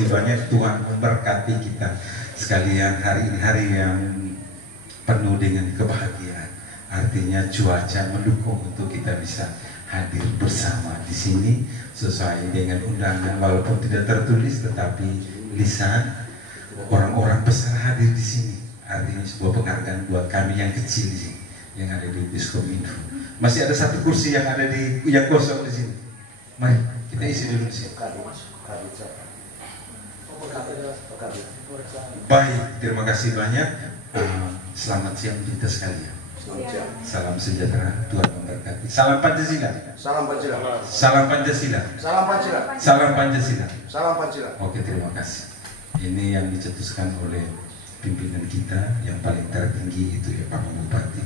kasih banyak. Tuhan memberkati kita sekalian. Hari ini hari yang penuh dengan kebahagiaan. Artinya cuaca mendukung untuk kita bisa hadir bersama di sini sesuai dengan undangan, walaupun tidak tertulis tetapi lisan orang-orang besar hadir di sini. Artinya sebuah penghargaan buat kami yang kecil di sini, yang ada di Diskominfo. Masih ada satu kursi yang ada yang kosong di sini. Mari kita isi dulu di sini. Baik, terima kasih banyak. Selamat siang kita sekalian. Salam sejahtera, Tuhan memberkati. Salam Pancasila. Salam Pancasila. Salam Pancasila. Salam Pancasila. Salam Pancasila. Salam Pancasila. Oke, terima kasih. Ini yang dicetuskan oleh pimpinan kita yang paling tertinggi itu ya Pak Bupati.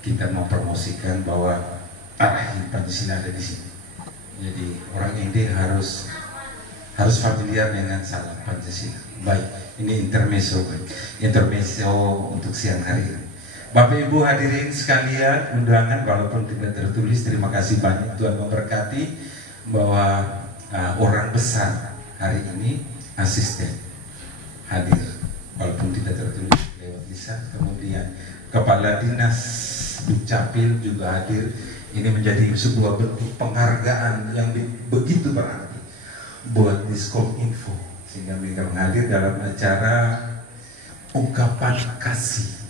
Kita mempromosikan bahwa arah Pancasila ada di sini. Jadi orang Inde harus familiar dengan salam Pancasila. Baik, ini intermezzo untuk siang hari ini. Bapak Ibu hadirin sekalian, undangan walaupun tidak tertulis, terima kasih banyak, Tuhan memberkati bahwa orang besar hari ini asisten hadir walaupun tidak tertulis lewat lisan. Kemudian Kepala Dinas Dukcapil juga hadir. Ini menjadi sebuah bentuk penghargaan yang begitu berarti buat Diskominfo, sehingga mereka menghadir dalam acara ungkapan kasih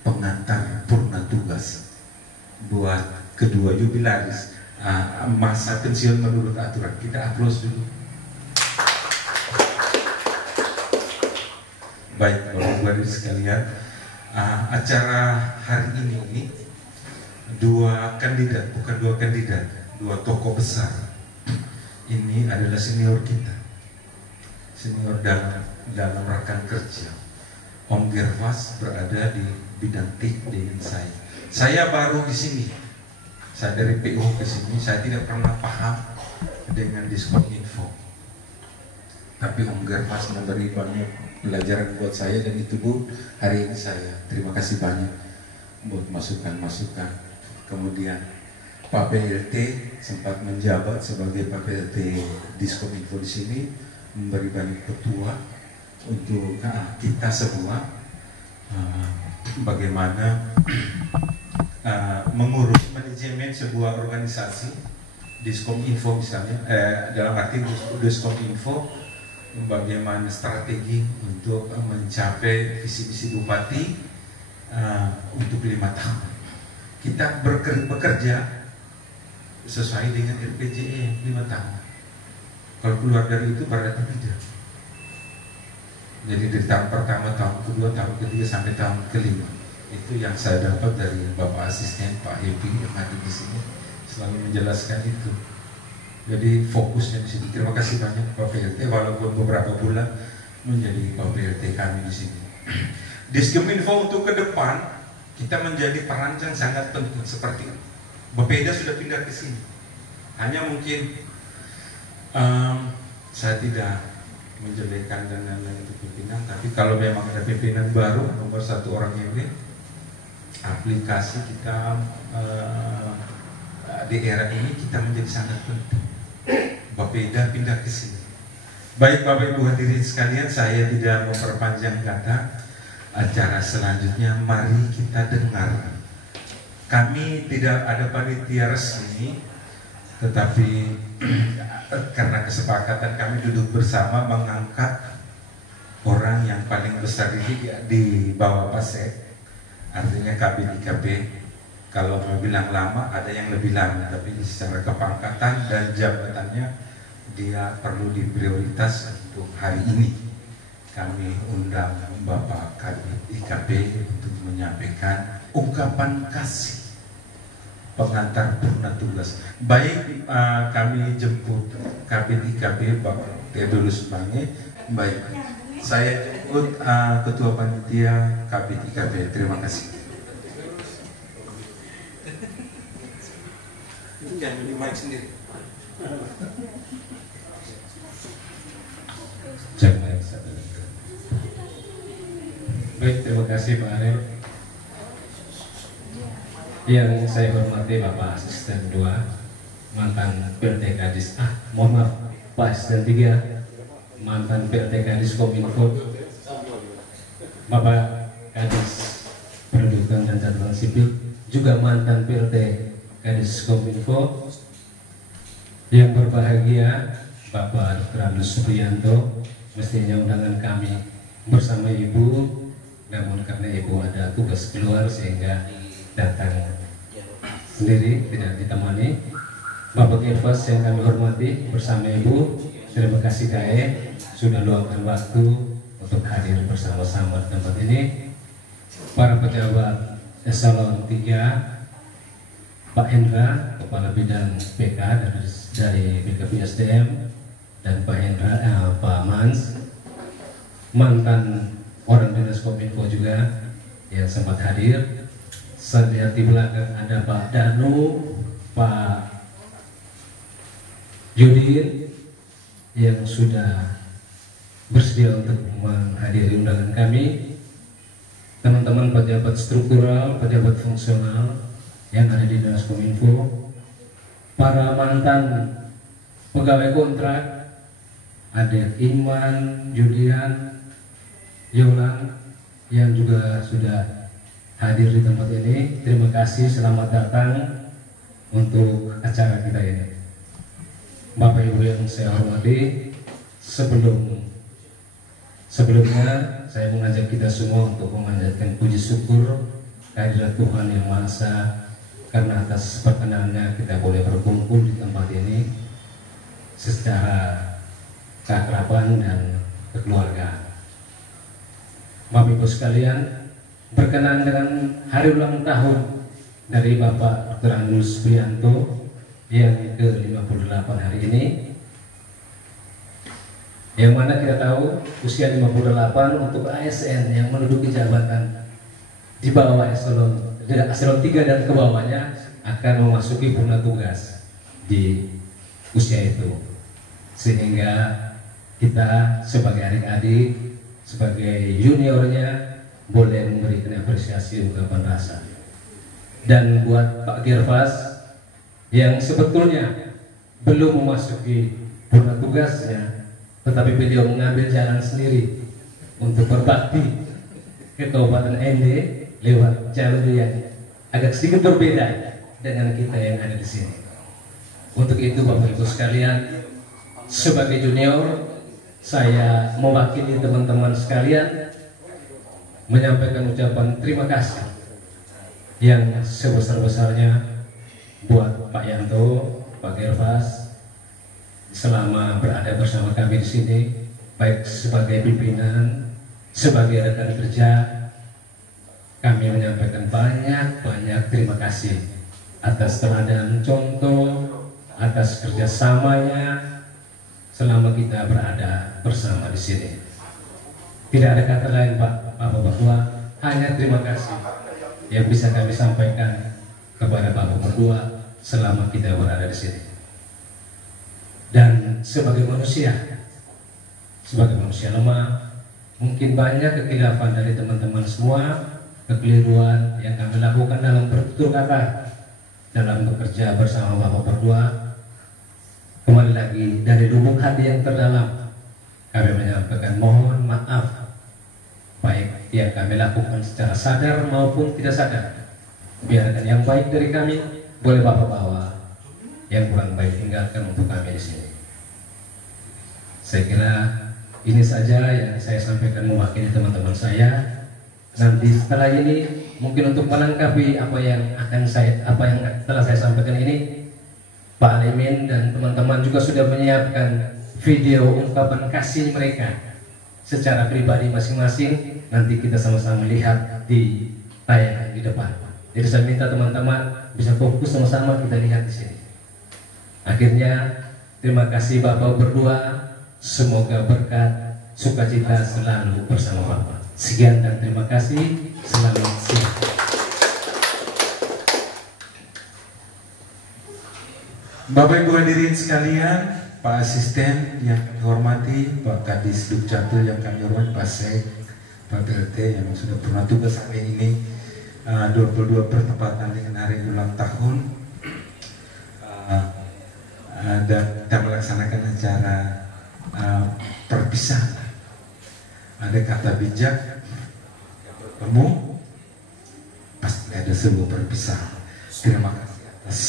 pengantar purna tugas buat kedua jubilaris masa pensiun menurut aturan. Kita aplaus dulu. Baik, Bapak-Ibu sekalian, acara hari ini dua kandidat, bukan dua kandidat, dua tokoh besar. Ini adalah senior kita, senior dalam rekan kerja. Om Gervas berada di bidang TIK dengan saya. Saya baru di sini. Saya dari PO ke sini. Saya tidak pernah paham dengan Diskominfo. Tapi Om Gervas memberi banyak pelajaran buat saya, dan itu Bu, hari ini saya terima kasih banyak buat masukan-masukan. Kemudian Pak PLT sempat menjabat sebagai Pak PLT Diskominfo di sini, memberi banyak petua untuk kita semua bagaimana mengurus manajemen sebuah organisasi Diskominfo misalnya, dalam arti Diskominfo bagaimana strategi untuk mencapai visi-visi Bupati untuk 5 tahun. Kita bekerja sesuai dengan RPJM 5 tahun. Kalau keluar dari itu berarti tidak. Jadi dari tahun pertama, tahun kedua, tahun ketiga sampai tahun kelima. Itu yang saya dapat dari Bapak Asisten Pak Happy yang ada di sini, selalu menjelaskan itu. Jadi fokusnya di sini. Terima kasih banyak Pak PLT, walaupun beberapa bulan menjadi Pak PLT kami di sini. Diskominfo untuk ke depan kita menjadi perancang sangat penting seperti Bapeda sudah pindah ke sini. Hanya mungkin saya tidak menjelekkan dan lain-lain untuk pimpinan, tapi kalau memang ada pimpinan baru nomor 1 orang ini, aplikasi kita di era ini kita menjadi sangat penting. Bapeda pindah ke sini. Baik Bapak Ibu hadirin sekalian, saya tidak memperpanjang kata. Acara selanjutnya mari kita dengar. Kami tidak ada panitia resmi, tetapi karena kesepakatan kami duduk bersama mengangkat orang yang paling besar di bawah Pasek, artinya Kabin IKP. Kalau mau bilang lama, ada yang lebih lama, tapi secara kepangkatan dan jabatannya dia perlu diprioritas untuk hari ini. Kami undang Bapak Kabin IKP untuk menyampaikan ungkapan kasih pengantar purna tugas. Baik, kami jemput Kabin IKP Bapak Theodorus Bange. Baik, saya jemput Ketua Panitia Kabin IKP. Terima kasih. Jangan di mic sendiri. Baik, terima kasih Pak Arif. Yang saya hormati Bapak Asisten 2, mantan PLT Kadis. Mohon maaf Pak Asisten 3, mantan PLT Kadis Kominfo, Bapak Kadis Pendudukan dan Catatan Sipil, juga mantan PLT Kadis Kominfo, yang berbahagia Bapak Dr. Andus Supriyanto, mestinya undangan kami bersama Ibu, namun karena Ibu ada tugas keluar sehingga datang sendiri, tidak ditemani. Bapak Irfas yang kami hormati bersama Ibu, terima kasih KAE sudah luangkan waktu untuk hadir bersama-sama di tempat ini. Para pejabat eselon 3, Pak Hendra, Kepala Bidang PK dari BKP SDM, dan Pak Hendra, Pak Mans, mantan orang dinas Kominfo juga yang sempat hadir. Saya lihat di belakang ada Pak Danu, Pak Yudin yang sudah bersedia untuk menghadiri undangan kami. Teman-teman pejabat struktural, pejabat fungsional yang ada di dinas Kominfo, para mantan pegawai kontrak, ada Iman, Julian, Yolan yang juga sudah hadir di tempat ini. Terima kasih, selamat datang untuk acara kita ini. Bapak Ibu yang saya hormati, sebelumnya saya mengajak kita semua untuk memanjatkan puji syukur kehadirat Tuhan Yang Maha Esa, karena atas perkenannya kita boleh berkumpul di tempat ini secara keakraban dan kekeluargaan. Bapak Ibu sekalian, berkenaan dengan hari ulang tahun dari Bapak Dr. Andus Supriyanto yang ke-58 hari ini, yang mana kita tahu usia 58 untuk ASN yang menduduki jabatan di bawah eselon 3 dan ke bawahnya akan memasuki purna tugas di usia itu, sehingga kita sebagai adik-adik, sebagai juniornya boleh memberikan apresiasi ungkapan rasa. Dan buat Pak Girfas yang sebetulnya belum memasuki purna tugasnya, tetapi beliau mengambil jalan sendiri untuk berbakti ke Kabupaten ND lewat jalur yang agak sedikit berbeda dengan kita yang ada di sini. Untuk itu Bapak Ibu sekalian, sebagai junior, saya mewakili teman-teman sekalian menyampaikan ucapan terima kasih yang sebesar-besarnya buat Pak Yanto, Pak Girfas selama berada bersama kami di sini, baik sebagai pimpinan, sebagai rekan kerja. Kami menyampaikan banyak terima kasih atas teladan contoh, atas kerjasamanya selama kita berada bersama di sini. Tidak ada kata lain Pak Bapak berdua, hanya terima kasih yang bisa kami sampaikan kepada Bapak berdua selama kita berada di sini. Dan sebagai manusia lemah, mungkin banyak kekhilafan dari teman-teman semua, kekeliruan yang kami lakukan dalam bertutur kata, dalam bekerja bersama Bapak berdua. Kembali lagi dari lubuk hati yang terdalam, kami menyampaikan mohon maaf, baik yang kami lakukan secara sadar maupun tidak sadar. Biarkan yang baik dari kami boleh Bapak bawa, yang kurang baik tinggalkan untuk kami di sini. Saya kira ini saja yang saya sampaikan mewakili teman-teman saya. Nanti setelah ini mungkin untuk melengkapi apa yang telah saya sampaikan ini, Pak Alimin dan teman-teman juga sudah menyiapkan video ungkapan kasih mereka secara pribadi masing-masing. Nanti kita sama-sama lihat di tayangan di depan. Jadi saya minta teman-teman bisa fokus sama-sama kita lihat di sini. Akhirnya terima kasih Bapak berdua. Semoga berkat sukacita selalu bersama Bapak. Sekian dan terima kasih. Selamat siang. Bapak Ibu hadirin sekalian, Pak Asisten yang kami hormati, Pak Kadis Dukcapil yang kami hormati, Pak Sek, Pak PLT yang sudah pernah tugas hari ini, 22 bertepatan dengan hari ulang tahun, dan kita melaksanakan acara perpisahan. Ada kata bijak, bertemu, pasti ada sebuah perpisahan. Terima kasih atas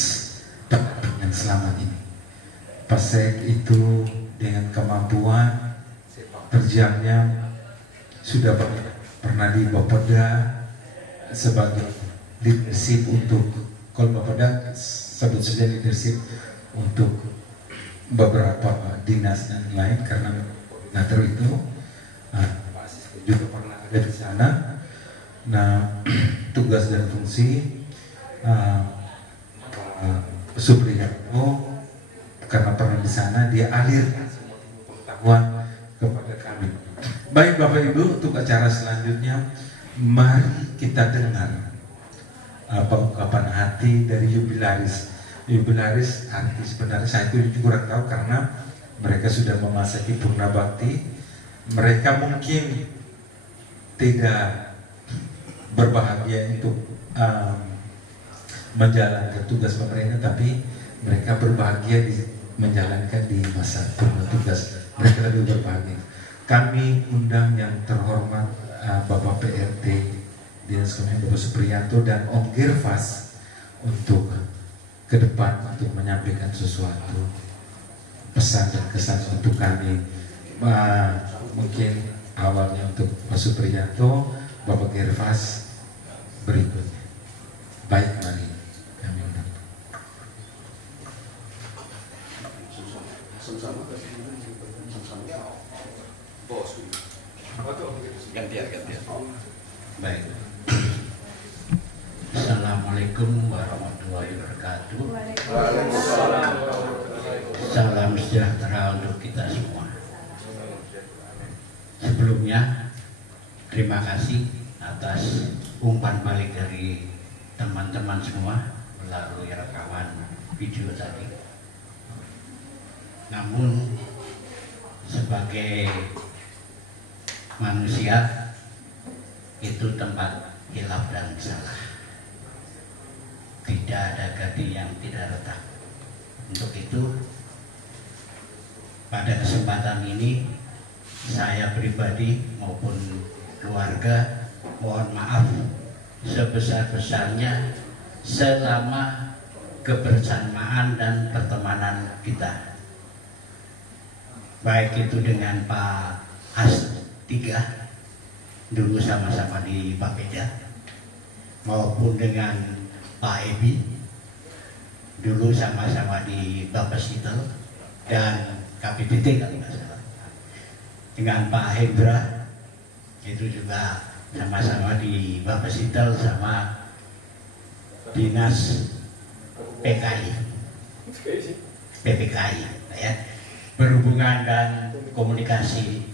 pendampingan selama ini. Pasek itu dengan kemampuan terjangnya sudah pernah di Bapeda sebagai leadership untuk, kalau Bapeda sebut saja leadership untuk beberapa dinas dan lain, karena koordinator itu juga pernah ada di sana. Nah, tugas dan fungsi Supriyanto karena pernah di sana, dia alirkan semua pengetahuan kepada kami. Baik Bapak Ibu, untuk acara selanjutnya mari kita dengar apa ungkapan hati dari jubilaris. Jubilaris arti sebenarnya saya itu kurang tahu, karena mereka sudah memasuki purna bakti. Mereka mungkin tidak berbahagia untuk menjalankan tugas pemerintah, tapi mereka berbahagia menjalankan di masa purna tugas. Mereka lebih berbahagia. Kami undang yang terhormat Bapak PRT Dinas Kominfo Bapak Supriyanto dan Om Gervas untuk ke depan untuk menyampaikan sesuatu pesan dan kesan untuk kami. Mungkin awalnya untuk Pak Supriyanto, Bapak Gervas berikutnya. Baik, mari kami undang. Gantian. Baik. Assalamualaikum warahmatullahi wabarakatuh. Salam sejahtera untuk kita semua. Sebelumnya, terima kasih atas umpan balik dari teman-teman semua melalui rekaman video tadi. Namun sebagai manusia itu tempat hilaf dan salah. Tidak ada gading yang tidak retak. Untuk itu, pada kesempatan ini saya pribadi maupun keluarga mohon maaf sebesar-besarnya selama kebersamaan dan pertemanan kita, baik itu dengan Pak As3 dulu sama-sama di Bapeda, maupun dengan Pak Ebi dulu sama-sama di Bapesitel dan KPPT kalau nggak salah, dengan Pak Hendra itu juga sama-sama di Bapesitel sama Dinas PPKI ya, berhubungan dan komunikasi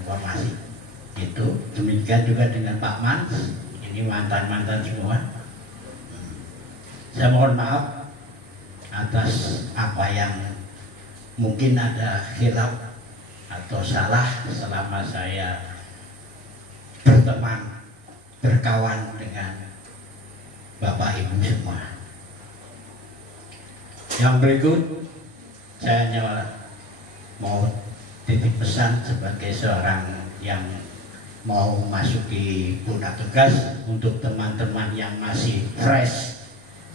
informasi. Itu demikian juga dengan Pak Mans, ini mantan-mantan semua. Saya mohon maaf atas apa yang mungkin ada khilaf atau salah selama saya berteman, berkawan dengan Bapak Ibu semua. Yang berikut saya hanya mau titip pesan sebagai seorang yang mau masuki purna tugas untuk teman-teman yang masih fresh,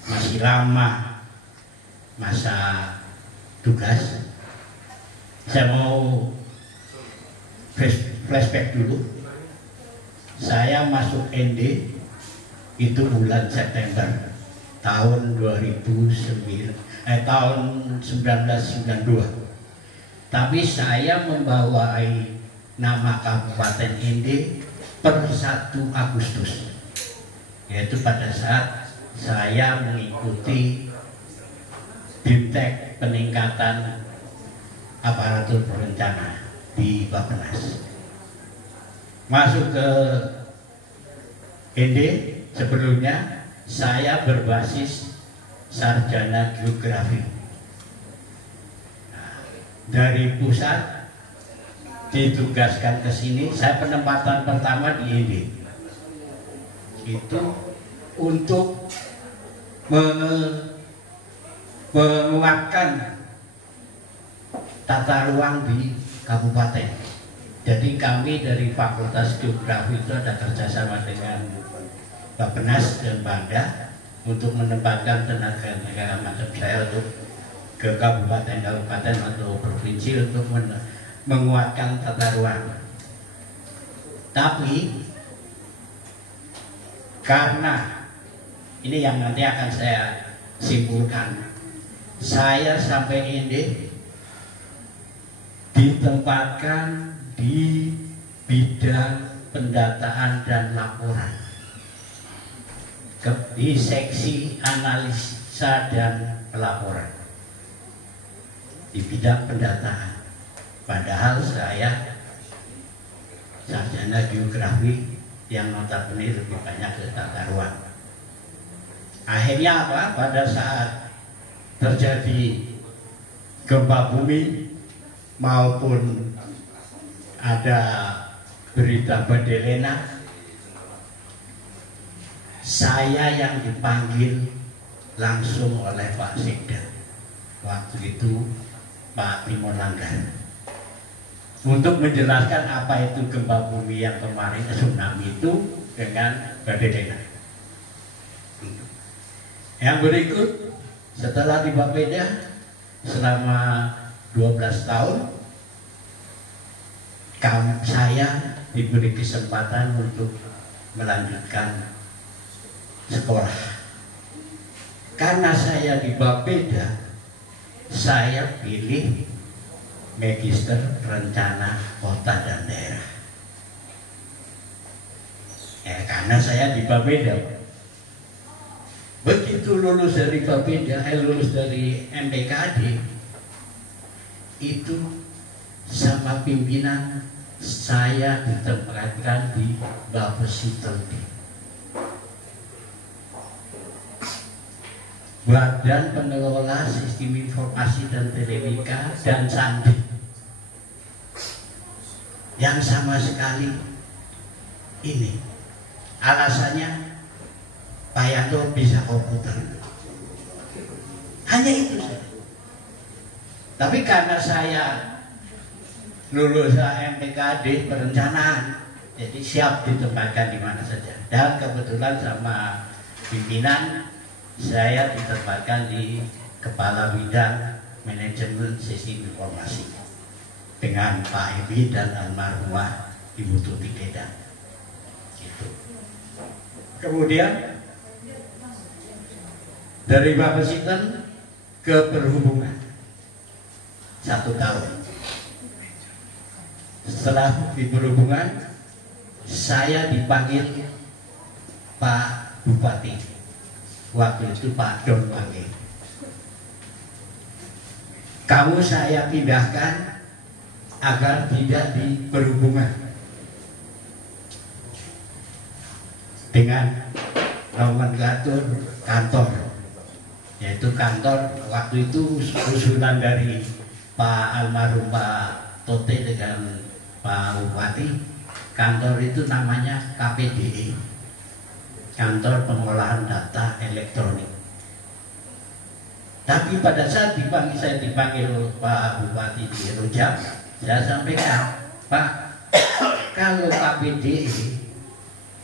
masih lama masa tugas. Saya mau flashback dulu. Saya masuk ND itu bulan September tahun 1992. Tapi saya membawai nama Kabupaten ND per 1 Agustus, yaitu pada saat saya mengikuti BIMTEK peningkatan aparatur berencana di Bappenas. Masuk ke ND, sebelumnya saya berbasis sarjana geografi. Nah, dari pusat ditugaskan ke sini, saya penempatan pertama di ND itu untuk menguatkan tata ruang di kabupaten. Jadi kami dari Fakultas Geografi itu ada kerjasama dengan Bappenas dan Bangda untuk menempatkan tenaga macam saya untuk ke kabupaten-kabupaten atau provinsi untuk menguatkan tata ruang. Tapi karena ini yang nanti akan saya simpulkan, saya sampai ini ditempatkan di bidang pendataan dan laporan, di seksi analisa dan pelaporan di bidang pendataan. Padahal saya sarjana geografi yang notabene lebih banyak ke tata ruang. Akhirnya apa? Pada saat terjadi gempa bumi maupun ada berita Badelena, saya yang dipanggil langsung oleh Pak Sekda waktu itu, Pak Timon Langgar, untuk menjelaskan apa itu gempa bumi yang kemarin, tsunami itu dengan Badelena. Yang berikut, setelah di Bapeda selama 12 tahun, saya diberi kesempatan untuk melanjutkan sekolah. Karena saya di Bapeda, saya pilih Magister Rencana Kota dan Daerah. Karena saya di Bapeda. Begitu lulus dari Bapeda, lulus dari MPKD, itu sama pimpinan saya ditempatkan di Bappesit-Telti, Badan Pengelola Sistem Informasi dan Telewika dan Sandi, yang sama sekali ini alasannya Pak Yanto bisa komputer, hanya itu saja. Tapi karena saya lulus MPKD perencanaan, jadi siap ditempatkan di mana saja. Dan kebetulan sama pimpinan saya ditempatkan di Kepala Bidang Manajemen Sistem Informasi dengan Pak Ebi dan almarhumah Ibu Tuti Kedan. Gitu. Kemudian dari Bappesit ke Perhubungan 1 tahun. Setelah di Perhubungan, saya dipanggil Pak Bupati, waktu itu Pak Don Pange. Kamu saya pindahkan agar tidak di Perhubungan dengan nomenklatur kantor, yaitu kantor waktu itu usulan dari Pak almarhum Pak Tote dengan Pak Bupati. Kantor itu namanya KPDE, Kantor Pengolahan Data Elektronik. Tapi pada saat saya dipanggil Pak Bupati di Rojak, saya sampaikan, Pak, kalau KPDE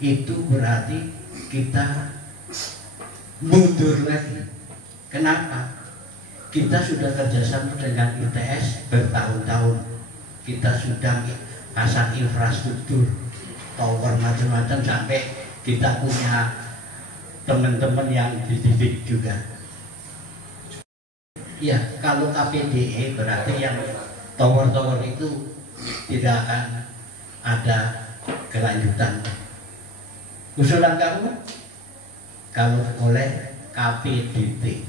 itu berarti kita mundur lagi. Kenapa? Kita sudah kerjasama dengan ITS bertahun-tahun. Kita sudah pasang infrastruktur, tower macam-macam, sampai kita punya teman-teman yang dididik juga. Ya, kalau KPDE berarti yang tower-tower itu tidak akan ada kelanjutan. Usulan kamu, kalau oleh KPDT,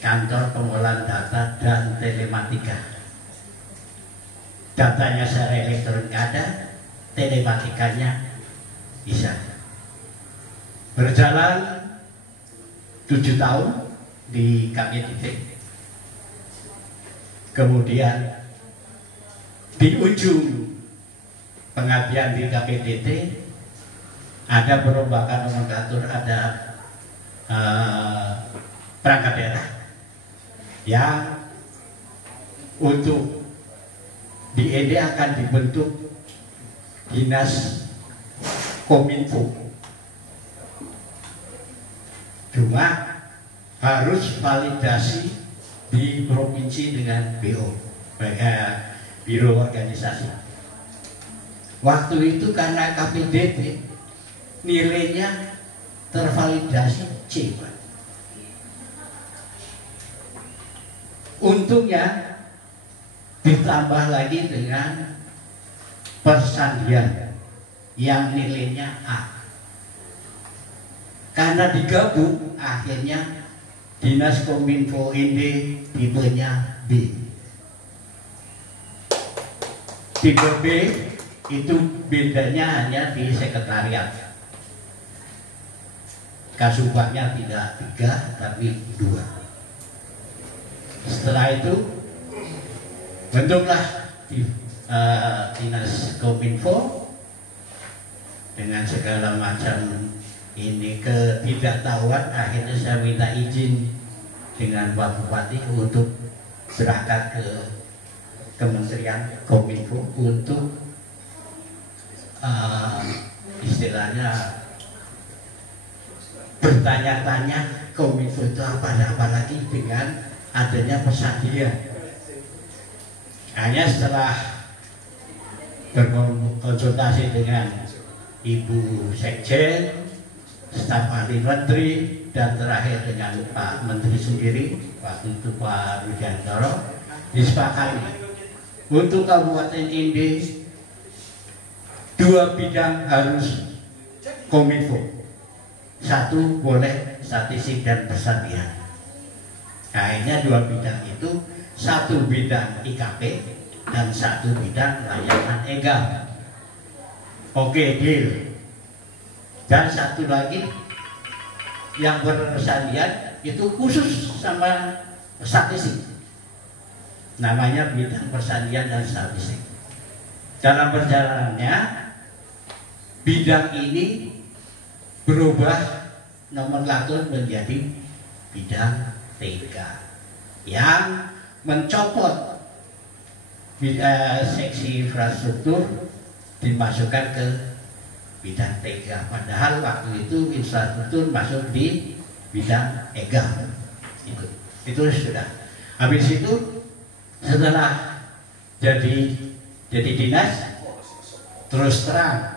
Kantor Pengolahan Data dan Telematika. Datanya secara elektronik ada, telematikanya bisa. Berjalan 7 tahun di KPDT. Kemudian di ujung pengabdian di KPDT ada perombakan nomenklatur, ada perangkat daerah yang untuk di ED akan dibentuk dinas Kominfo. Cuma harus validasi di provinsi dengan BO, Biro Organisasi. Waktu itu karena KPDT nilainya tervalidasi C, Pak. Untungnya ditambah lagi dengan persandian yang nilainya A. Karena digabung akhirnya Dinas Kominfo ini tipenya B. Tipe B itu bedanya hanya di sekretariat. Kasubagnya tidak 3 tapi 2. Setelah itu bentuklah Dinas Kominfo dengan segala macam ini ketidaktahuan. Akhirnya saya minta izin dengan Pak Bupati untuk berangkat ke Kementerian Kominfo untuk istilahnya bertanya-tanya Kominfo itu apalagi dengan adanya persandian. Hanya setelah berkonsultasi dengan Ibu Sekjen, staf ahli menteri, dan terakhir dengan Pak Menteri sendiri, waktu itu Pak Widiantoro, disepakati untuk Kabupaten Inde 2 bidang harus Kominfo, 1 boleh statistik dan persandian. Akhirnya 2 bidang itu, 1 bidang IKP dan 1 bidang layanan EGA. Oke, deal. Dan 1 lagi yang berpersandian itu khusus sama statistik, namanya bidang persandian dan statistik. Dalam perjalanannya bidang ini berubah nomenklatur menjadi bidang TK yang mencopot seksi infrastruktur dimasukkan ke bidang TK. Padahal waktu itu infrastruktur masuk di bidang EGA. Itu sudah. Habis itu setelah jadi dinas, terus terang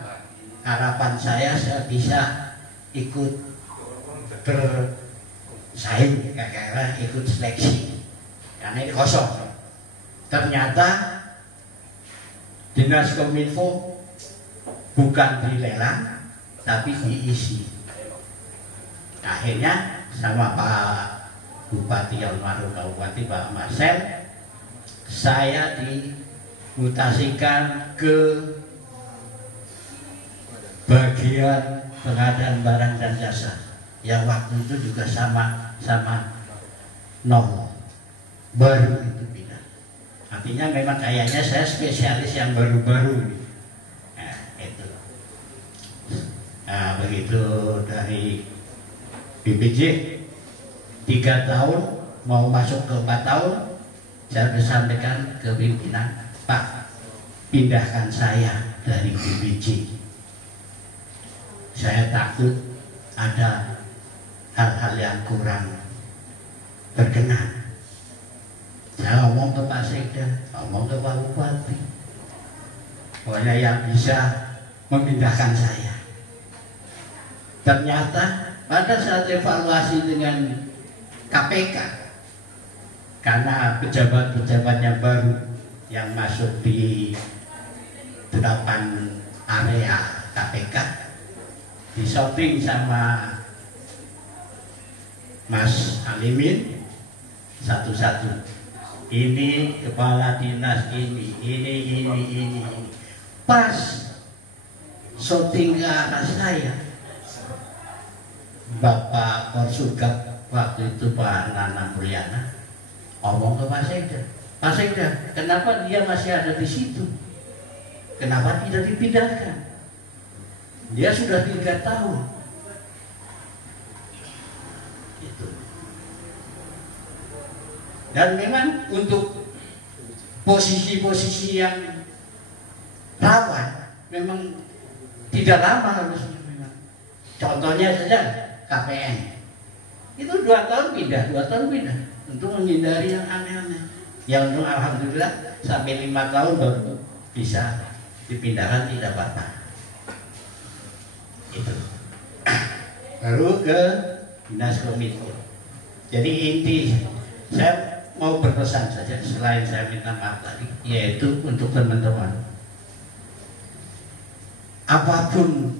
harapan saya bisa ikut bersaing, kayak ikut seleksi, karena ini kosong. Ternyata Dinas Kominfo bukan dilelang tapi diisi. Akhirnya sama Pak Bupati almarhum Bupati Pak Marcel, saya dimutasikan ke bagian pengadaan barang dan jasa yang waktu itu juga sama nol, baru itu bidang. Artinya memang kayaknya saya spesialis yang baru-baru. Nah, itu. Nah, begitu dari BPJ 3 tahun mau masuk ke 4 tahun, saya sampaikan ke pimpinan, Pak, pindahkan saya dari BPJ. Saya takut ada hal-hal yang kurang berkenan. Saya ngomong ke Pak Sekda, ngomong ke Pak Bupati, pokoknya yang bisa memindahkan saya. Ternyata pada saat evaluasi dengan KPK, karena pejabat-pejabatnya baru yang masuk di 8 area KPK, disorting sama Mas Alimin satu-satu. Ini kepala dinas ini. Pas sorting ke arah saya, Bapak Korsugap waktu itu Pak Nana Mulyana ngomong ke Pak Sekda, Pak Sekda, kenapa dia masih ada di situ? Kenapa tidak dipindahkan? Dia sudah 3 tahun. Itu. Dan memang untuk posisi-posisi yang rawan memang tidak lama harusnya memang. Contohnya saja KPN itu 2 tahun pindah, 2 tahun pindah untuk menghindari yang aneh-aneh. Yang untuk alhamdulillah sampai 5 tahun baru bisa dipindahkan, tidak apa-apa. Itu. Baru ke Dinas Kominfo. Jadi inti saya mau berpesan saja selain saya minta maaf tadi, yaitu untuk teman-teman, apapun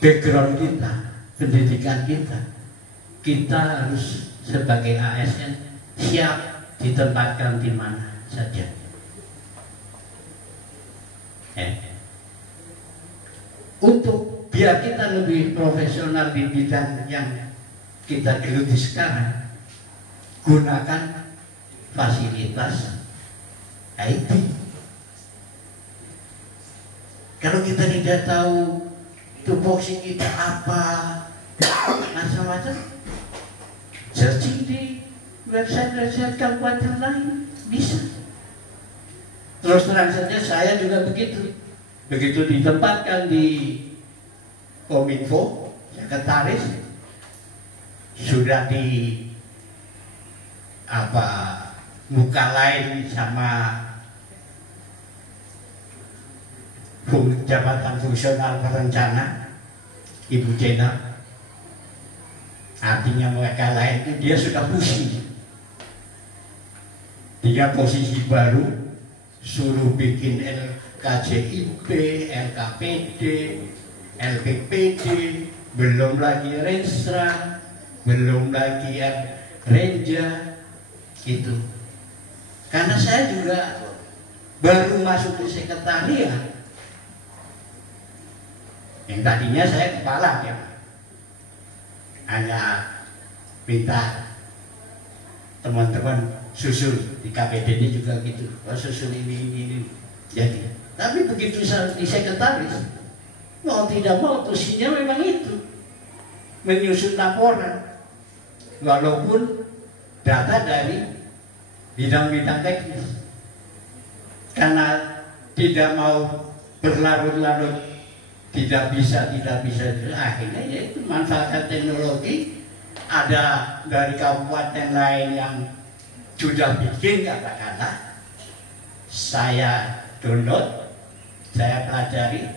background kita, pendidikan kita harus sebagai ASN siap ditempatkan di mana saja. Untuk biar kita lebih profesional di bidang yang kita geluti sekarang, gunakan fasilitas IT. Kalau kita tidak tahu tupoksi kita apa, macam-macam, searching di website kabupaten lain bisa. Terus terang saja saya juga begitu. Begitu ditempatkan di Kominfo, sekretaris, sudah di muka lain sama jabatan fungsional perencana Ibu Jena, artinya mereka lain itu dia sudah pusing. Dia posisi baru, suruh bikin LKJIP, LKPD, LPPD, belum lagi Renstra, belum lagi Renja, gitu. Karena saya juga baru masuk di sekretariat, yang tadinya saya kepala ya, hanya minta teman-teman susul di KPD ini juga gitu, susul ini. Jadi, tapi begitu saya di sekretaris, mau tidak mau tusinya memang itu menyusun laporan, walaupun data dari bidang-bidang teknis, karena tidak mau berlarut-larut, tidak bisa, akhirnya yaitu manfaatkan teknologi. Ada dari kabupaten lain yang sudah bikin, katakanlah, saya download, saya pelajari,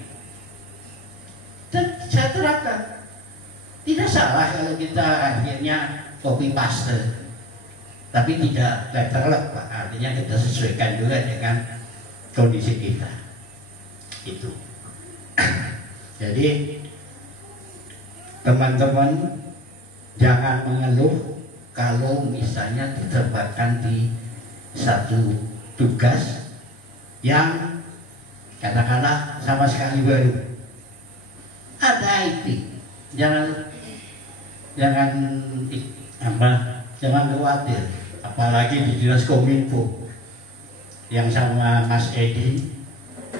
dan saya terapkan. Tidak salah kalau kita akhirnya copy paste, tapi tidak letterlek, Pak. Artinya kita sesuaikan juga dengan kondisi kita. Itu. Jadi teman-teman jangan mengeluh kalau misalnya ditempatkan di satu tugas yang katakanlah sama sekali baru. Ada IT, jangan khawatir, apalagi di Dinas Kominfo yang sama Mas Edi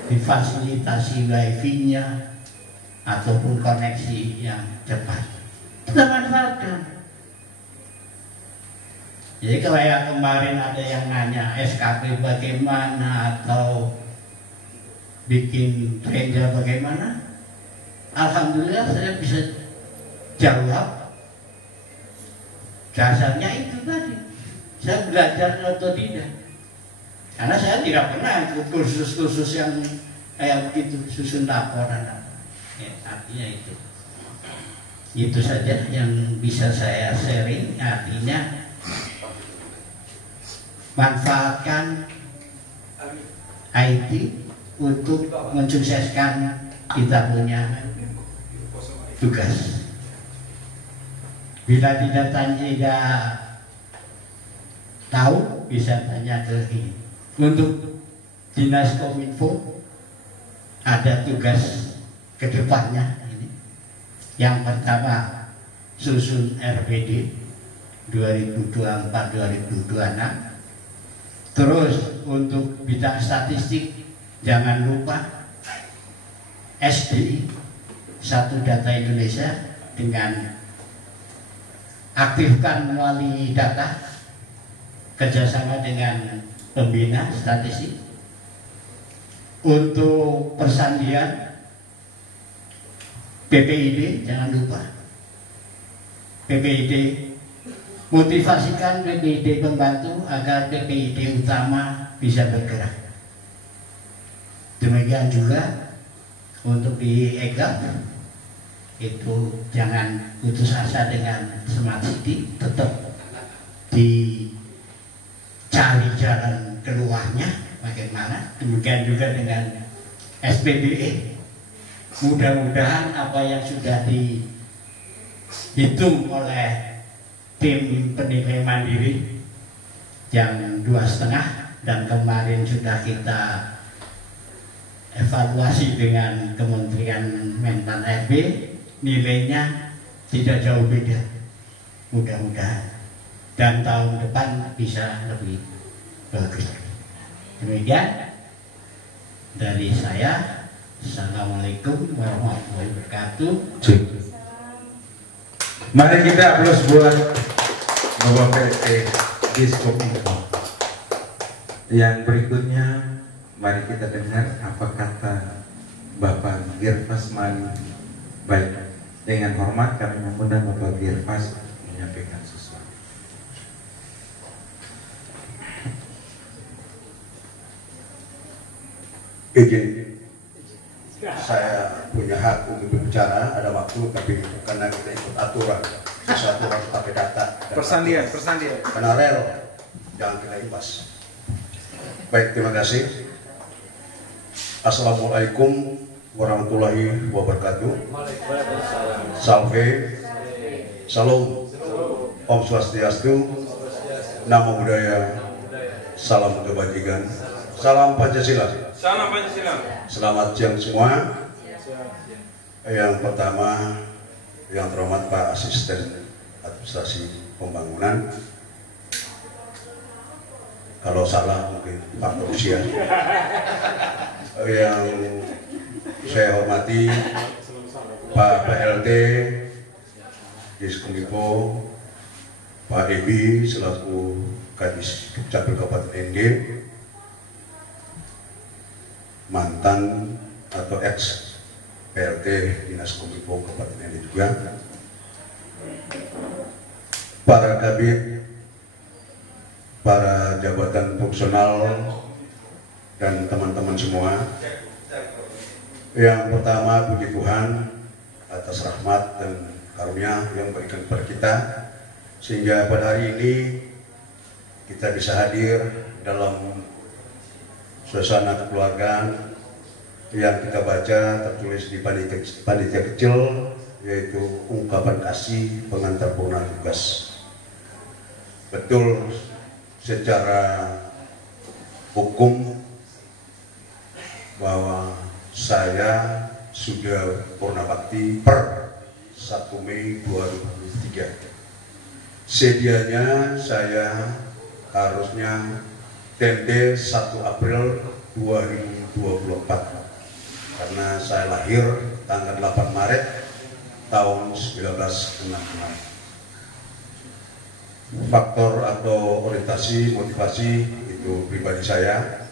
difasilitasi wifi-nya ataupun koneksi yang cepat, kita manfaatkan. Jadi kayak kemarin ada yang nanya SKP bagaimana atau bikin Renja bagaimana, alhamdulillah saya bisa jawab. Dasarnya itu tadi, saya belajar otodidak, karena saya tidak pernah ikut kursus-kursus yang kayak begitu, susun laporan. Ya, artinya itu saja yang bisa saya sharing. Artinya manfaatkan IT untuk mensukseskan kita punya tugas. Bila tidak tahu, bisa tanya ke ini. Untuk Dinas Kominfo ada tugas kedepannya ini. Yang pertama, susun RPD 2024-2026. Terus untuk bidang statistik jangan lupa SDI, Satu Data Indonesia, dengan aktifkan melalui data kerjasama dengan pembina statistik. Untuk persandian PPID, jangan lupa PPID, motivasikan PPID membantu agar PPID utama bisa bergerak. Demikian juga untuk di EGAP itu jangan putus asa dengan Smart City, tetap dicari jalan keluarnya bagaimana. Demikian juga dengan SPBE, mudah-mudahan apa yang sudah dihitung oleh tim penilai mandiri yang 2,5 dan kemarin sudah kita evaluasi dengan Kementerian Menpan RB, nilainya tidak jauh beda, mudah-mudahan, dan tahun depan bisa lebih bagus. Demikian dari saya. Assalamualaikum warahmatullahi wabarakatuh. Mari kita aplaus buat Bapak PT Diskominfo. Yang berikutnya mari kita dengar apa kata Bapak Girfasman. Baik, dengan hormat kami mengundang Bapak Girfas menyampaikan sesuatu. Izin, saya punya hak untuk berbicara, ada waktu, tapi karena kita ikut aturan, sesuatu harus pakai data. Persandian. Karena rel, jangan kita imbas. Baik, terima kasih. Assalamualaikum warahmatullahi wabarakatuh. Salve, salam, Om Swastiastu, Namo Buddhaya, salam kebajikan, salam Pancasila. Salam Pancasila. Selamat siang semua. Yang pertama, yang terhormat Pak Asisten Administrasi Pembangunan. Kalau salah mungkin Pak Rusia. Yang saya hormati Pak PLT Diskominfo, Pak Ebi selaku Kadis Dukcapil Kabupaten ND, mantan atau ex PLT Dinas Kominfo Kabupaten ND juga, para kabit, para jabatan fungsional, dan teman-teman semua. Yang pertama, puji Tuhan atas rahmat dan karunia yang berikan kepada kita, sehingga pada hari ini kita bisa hadir dalam suasana kekeluargaan yang kita baca tertulis di panitia kecil, yaitu ungkapan kasih pengantar purna tugas. Betul, secara hukum bahwa saya sudah purna bakti per 1 Mei 2023. Sedianya saya harusnya TND 1 April 2024 karena saya lahir tanggal 8 Maret tahun 1966. Faktor atau orientasi motivasi itu pribadi saya,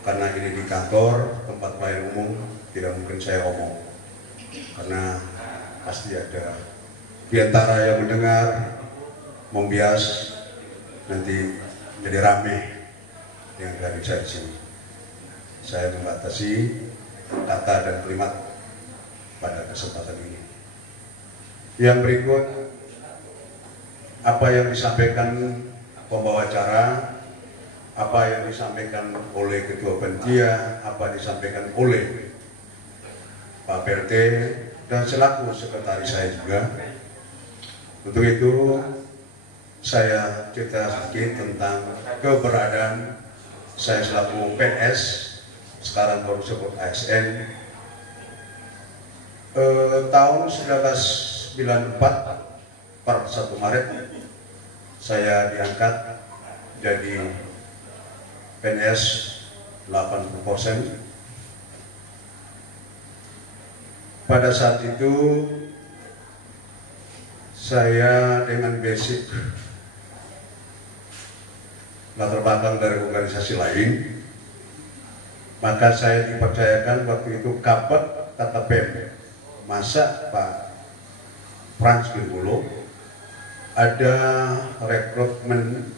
karena ini di kantor tempat pelayan umum tidak mungkin saya omong karena pasti ada di antara yang mendengar membias, nanti jadi rame yang dari saya di sini. Saya membatasi kata dan kalimat pada kesempatan ini. Yang berikut, apa yang disampaikan pembawa acara, apa yang disampaikan oleh Ketua Panitia, apa disampaikan oleh Pak PLT dan selaku sekretaris saya juga. Untuk itu saya cerita sedikit tentang keberadaan saya selaku PNS, sekarang baru sebut ASN. Tahun 1994 per 1 Maret saya diangkat jadi PNS 80%. Pada saat itu saya dengan basic latar belakang dari organisasi lain, maka saya dipercayakan waktu itu Kabak Tata Pem. Masa Pak Frans Gerbulo ada rekrutmen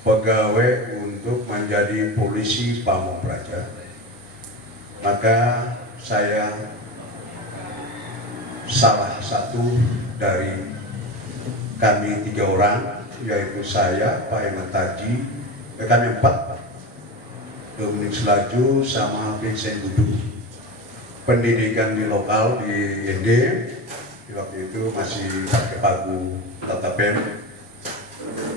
pegawai untuk menjadi polisi Pamong Praja, maka saya salah satu dari kami 3 orang, yaitu saya, Pak Eman Taji, kami 4, Dominik Selaju sama Vincent Gudu. Pendidikan di lokal di IND, waktu itu masih pakai pagu Tata Pem.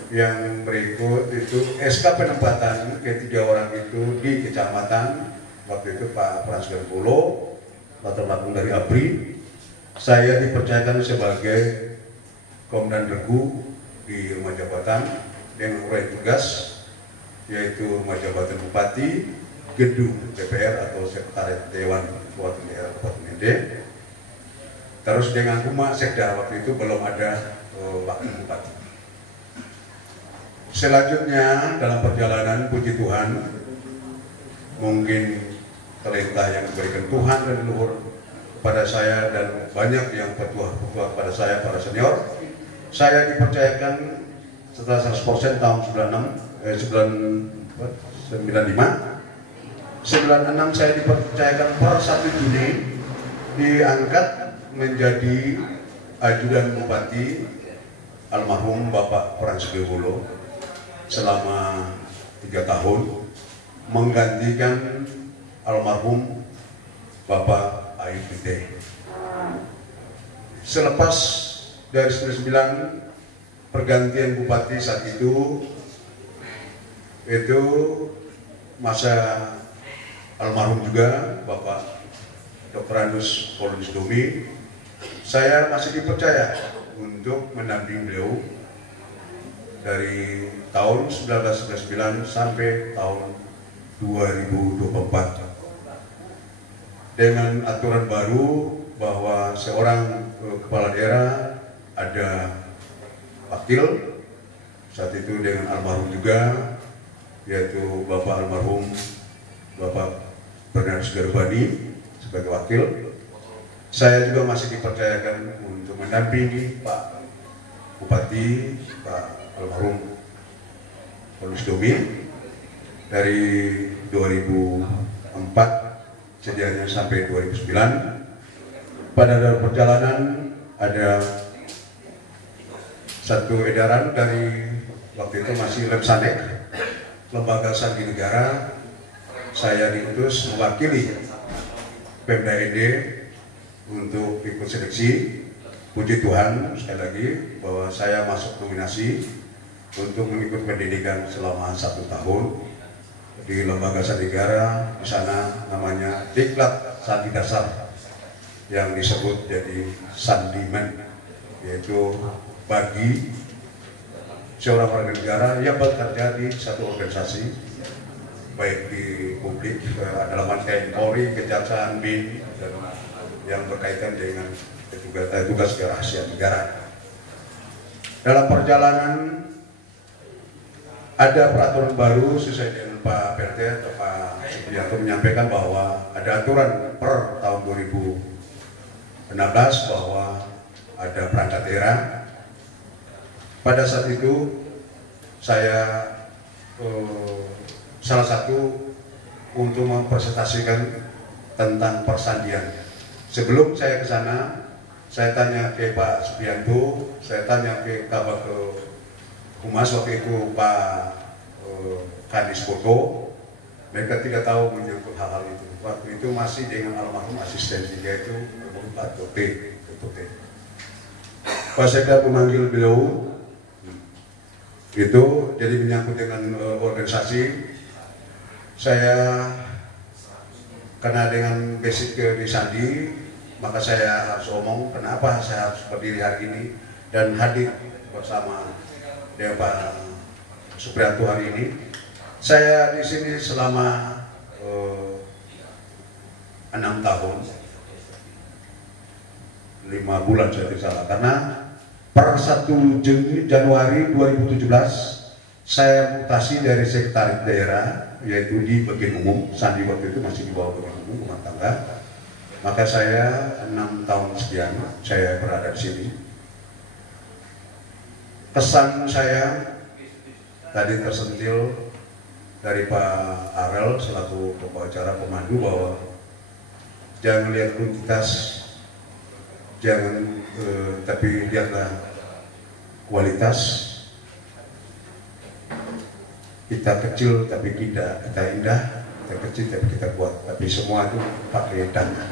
Yang berikut itu SK penempatan ke-3 orang itu di kecamatan, waktu itu Pak Frans Gerbulo, latar belakang dari ABRI. Saya dipercayakan sebagai Komandan Regu di rumah jabatan dengan uraian tugas, yaitu rumah jabatan Bupati, gedung DPR atau Sekretariat Dewan Perwakilan Daerah Kabupaten ND. Terus dengan rumah Sekda, waktu itu belum ada wakil bupati. Selanjutnya dalam perjalanan, puji Tuhan, mungkin talenta yang diberikan Tuhan dan leluhur kepada saya dan banyak yang petua-petua kepada saya, para senior, saya dipercayakan setelah 100% tahun 96 saya dipercayakan per 1 Juni diangkat menjadi ajudan Bupati almarhum Bapak Frans Gerbulo selama 3 tahun, menggantikan almarhum Bapak Ayub Gede. Selepas dari 99 pergantian Bupati saat itu masa almarhum juga Bapak Dr. Andus Paulus Domi, saya masih dipercaya untuk mendampingi beliau dari tahun 1999 sampai tahun 2024 dengan aturan baru bahwa seorang kepala daerah ada wakil, saat itu dengan almarhum juga, yaitu Bapak almarhum Bapak Bernardus Garbani sebagai wakil. Saya juga masih dipercayakan untuk mendampingi Pak Bupati, Pak almarhum Paulus Domi dari 2004 sedianya sampai 2009. Pada dalam perjalanan ada satu edaran dari waktu itu masih Lemsanek, Lembaga Sandi Negara. Saya diutus mewakili Pemda ND untuk ikut seleksi. Puji Tuhan sekali lagi bahwa saya masuk nominasi untuk mengikuti pendidikan selama 1 tahun di Lembaga Sandi Negara. Di sana namanya Diklat Sandi Dasar yang disebut jadi Sandiman, yaitu bagi seorang warga negara yang bekerja di satu organisasi, baik di publik, dalam TNI, Polri, Kejaksaan, BIN, dan yang berkaitan dengan tugas kerahasiaan negara. Dalam perjalanan ada peraturan baru sesuai dengan Pak PRT atau Pak Supriyanto menyampaikan bahwa ada aturan per tahun 2016 bahwa ada perangkat daerah. Pada saat itu saya salah satu untuk mempresentasikan tentang persandian. Sebelum saya ke sana, saya tanya ke Pak Supriyanto, saya tanya ke Kabak Humas waktu itu Pak Kadis Foto, mereka tidak tahu menyangkut hal-hal itu. Waktu itu masih dengan almarhum asistensi, yaitu Pak Tote. Pas saya memanggil beliau, itu jadi menyangkut dengan organisasi. Saya karena dengan basic di Sandi, maka saya harus omong kenapa saya harus berdiri hari ini dan hadir bersama dengan Pak Supriyanto hari ini. Saya di sini selama 6 tahun 5 bulan saya tidak salah, karena per 1 Januari 2017 saya mutasi dari sekretaris daerah, yaitu di bagian umum. Sandi waktu itu masih di bawah bagian umum rumah tangga. Maka saya 6 tahun sekian saya berada di sini. Kesan saya tadi tersentil dari Pak Arel selaku pembicara pemandu bahwa jangan lihat kuantitas, jangan tapi lihatlah kualitas. Kita kecil tapi kita indah, kita kecil tapi kita kuat, tapi semua itu pakai data.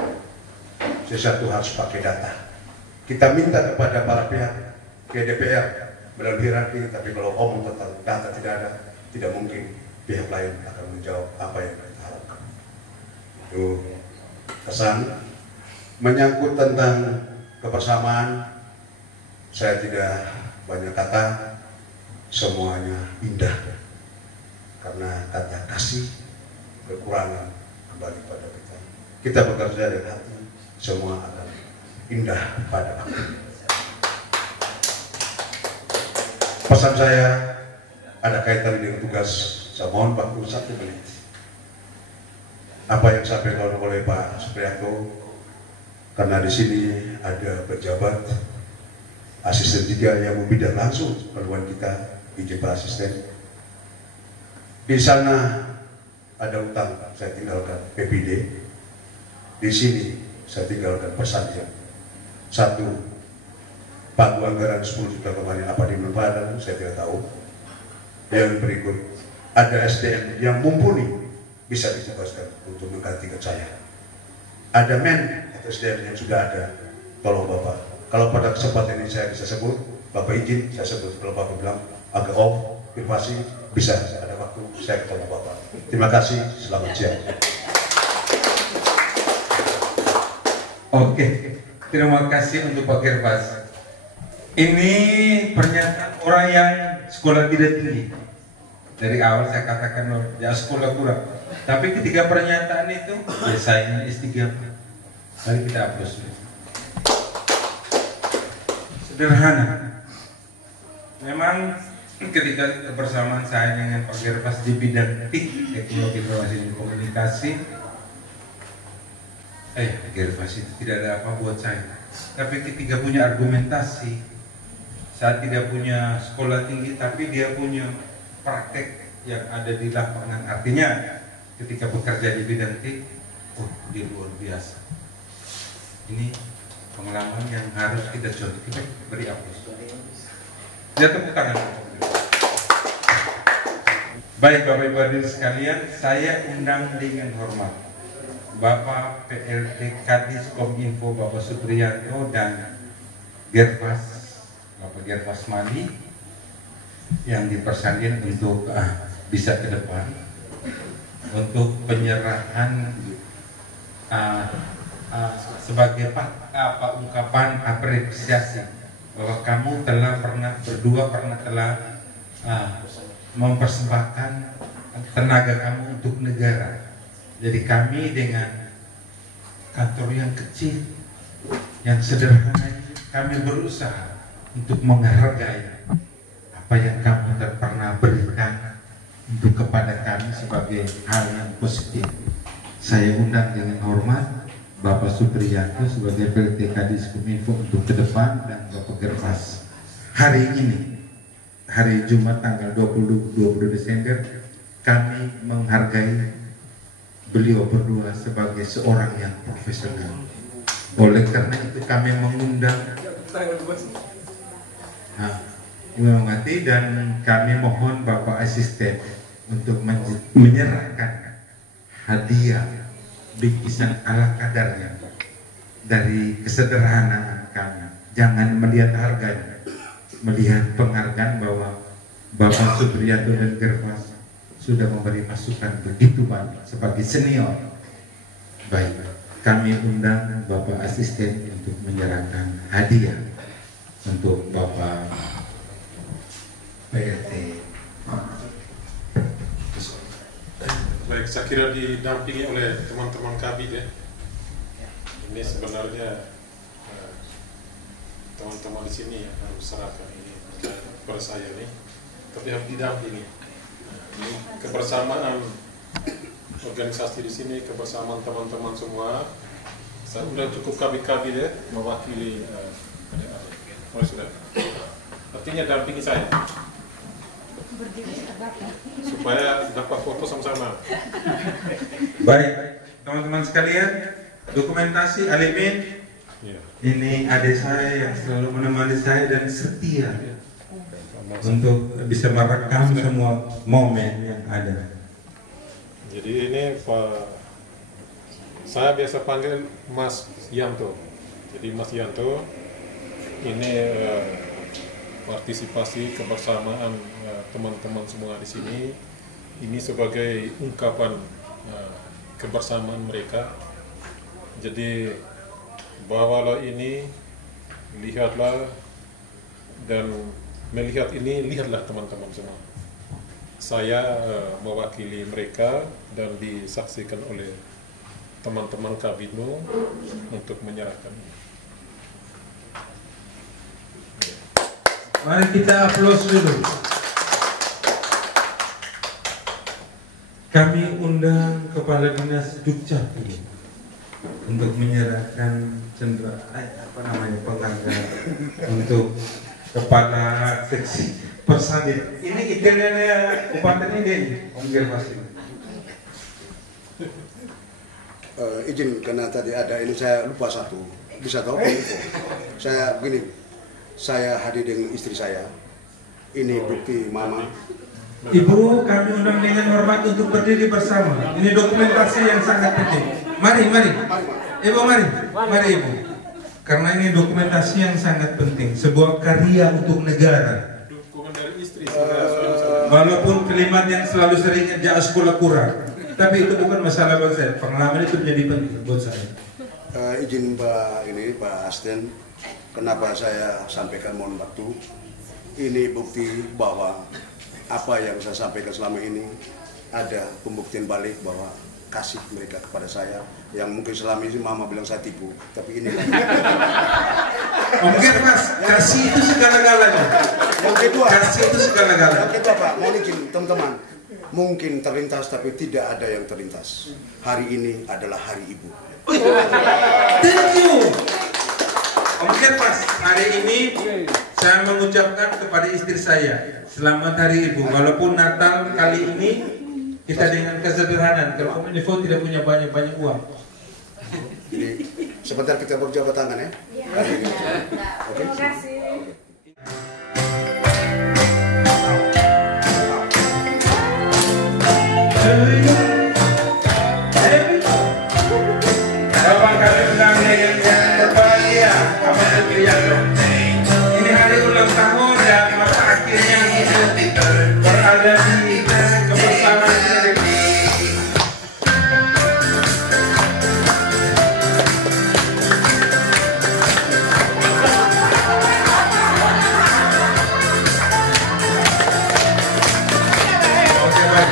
Sesuatu harus pakai data. Kita minta kepada para pihak ke DPR melalui hierarki, tapi kalau omong tentang data tidak ada, tidak mungkin pihak lain akan menjawab apa yang kita harapkan. Itu kesan. Menyangkut tentang kebersamaan, saya tidak banyak kata, semuanya indah. Karena kata kasih, kekurangan kembali pada kita. Kita bekerja dengan hati, semua akan indah pada aku. Pesan saya ada kaitan dengan tugas. Saya mohon waktu 1 menit. Apa yang disampaikan oleh Pak Supriyanto, karena di sini ada pejabat asisten juga yang membidang langsung keluhan kita, izin Pak Asisten. Di sana ada utang, saya tinggalkan PPD. Di sini saya tinggalkan pesannya. 1, pagu anggaran 10 juta kemarin apa dimanfaatkan, saya tidak tahu. Yang berikut, ada SDM yang mumpuni bisa ditugaskan untuk menggantikan saya. Ada men atau SDM yang sudah ada, tolong Bapak. Kalau pada kesempatan ini saya bisa sebut, Bapak izin saya sebut. Kalau Bapak bilang agak off, privasi, bisa ada waktu saya ketemu Bapak. Terima kasih, selamat siang. Oke, terima kasih untuk Pak Gervas. Ini pernyataan orang yang sekolah tidak tinggi. Dari awal saya katakan ya sekolah kurang. Tapi ketika pernyataan itu, ya saya S3. Mari kita hapus. Sederhana. Memang ketika kebersamaan saya dengan Pak Gervas di bidang TIK, teknologi informasi dan komunikasi, Gervas itu tidak ada apa buat saya. Tapi ketika punya argumentasi, saya tidak punya sekolah tinggi, tapi dia punya praktek yang ada di lapangan. Artinya ketika bekerja di bidang TIK, dia luar biasa. Ini pengalaman yang harus kita contoh. Kita beri aplaus. Dia tepuk tangan. Baik Bapak Ibu hadirin sekalian, saya undang dengan hormat Bapak PLT Kadis Kominfo Bapak Supriyanto dan Gervas, Bapak Gervas Mali yang dipersalin untuk bisa ke depan untuk penyerahan sebagai ungkapan apresiasi bahwa kamu telah mempersembahkan tenaga kamu untuk negara. Jadi kami dengan kantor yang kecil, yang sederhana, kami berusaha untuk menghargai apa yang kamu pernah berikan untuk kepada kami sebagai hal yang positif. Saya undang dengan hormat Bapak Supriyanto sebagai PLT Kadis Kominfo untuk ke depan, dan Bapak Gervas. Hari ini, hari Jumat tanggal 20 Desember, kami menghargai beliau berdua sebagai seorang yang profesional. Oleh karena itu kami mengundang menghormati, dan kami mohon Bapak Asisten untuk menyerahkan hadiah bingkisan ala kadarnya dari kesederhanaan kami. Jangan melihat harganya, melihat penghargaan bahwa Bapak Supriyanto dan Gervas sudah memberi masukan begitu banyak sebagai senior. Baik, kami undang Bapak Asisten untuk menyerahkan hadiah untuk Bapak PLT. Baik, saya kira didampingi oleh teman-teman Kabit ya. Ini sebenarnya teman-teman di sini yang harus serahkan ini kepada saya nih. tapi harus didampingi. Ini kebersamaan organisasi di sini, kebersamaan teman-teman semua. Saya udah cukup kabi-kabi deh mewakili adik-adik. Sudah. Artinya dampingi saya supaya dapat foto sama-sama. Baik, teman-teman sekalian, dokumentasi Alimin. Ya. Ini adik saya yang selalu menemani saya dan setia untuk bisa merekam semua momen yang ada. Jadi ini saya biasa panggil Mas Yanto. Jadi Mas Yanto ini partisipasi kebersamaan teman-teman semua di sini. Ini sebagai ungkapan kebersamaan mereka. Jadi bawalah ini, lihatlah, dan melihat ini, lihatlah teman-teman semua. Saya mewakili mereka dan disaksikan oleh teman-teman Kabinmu untuk menyerahkan. Mari kita aplaus dulu. Kami undang Kepala Dinas Dukcapil untuk menyerahkan penghargaan untuk Kepala Seksi Persadit. Ini idealnya Bupati ini Om Gervasi. Izin karena tadi ada ini saya lupa satu, bisa tahu info. Saya begini, saya hadir dengan istri saya. Ini bukti mama. Ibu, kami undang dengan hormat untuk berdiri bersama. Ini dokumentasi yang sangat penting. Mari. Ibu, mari Ibu. Karena ini dokumentasi yang sangat penting, sebuah karya untuk negara. Dukungan dari istri. Walaupun kalimat yang selalu seringnya jangan sekolah kurang, tapi itu bukan masalah buat saya. Pengalaman itu menjadi penting buat saya. Izin Pak Asden, kenapa saya sampaikan mohon waktu. Ini bukti bahwa apa yang saya sampaikan selama ini ada pembuktian balik bahwa kasih mereka kepada saya yang mungkin selama ini mama bilang saya tipu, tapi ini Mungkin Mas, kasih itu segala-galanya. yang kedua, Kasih itu segala-galanya. yang kedua Pak, mohon izin teman-teman, mungkin terlintas tapi tidak ada yang terlintas. Hari ini adalah hari ibu. Thank you. Mungkin Mas, hari ini saya mengucapkan kepada istri saya selamat hari ibu. Walaupun Natal kali ini kita dengan kesederhanaan, kalau Kominfo tidak punya banyak-banyak uang. Jadi sebentar kita berjabat tangan ya. Hari ini. Oke. Terima kasih. Bapak kami undang dengan yang berbahagia, Bapak Supriyanto. Ini hari ulang tahun dan masa akhirnya berada di kebersamaan ini. Oke, baik.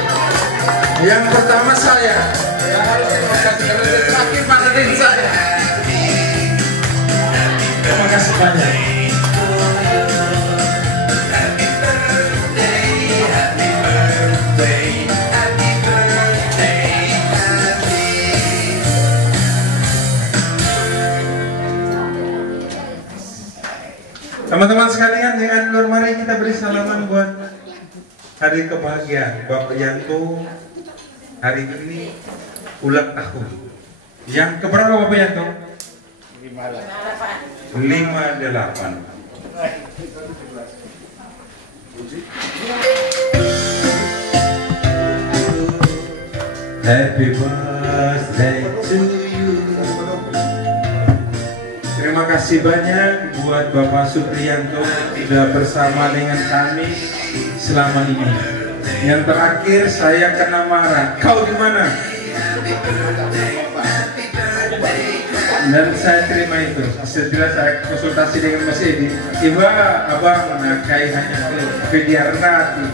Yang pertama saya harus terima kasih karena saya terakhir manasin saya. Terima kasih banyak. Teman-teman sekalian, dengan luar mari kita beri salaman buat hari kebahagiaan Bapak Yanto. Hari ini ulang tahun. Yang keberapa Bapak Yanto? 58. Happy birthday to you. Terima kasih banyak buat Bapak Supriyanto sudah bersama dengan kami selama ini. Yang terakhir saya kena marah. Kau di mana? Dan saya terima itu. Setelah saya konsultasi dengan Mas Edi, Iba, abang nakai hanya ke biar nanti.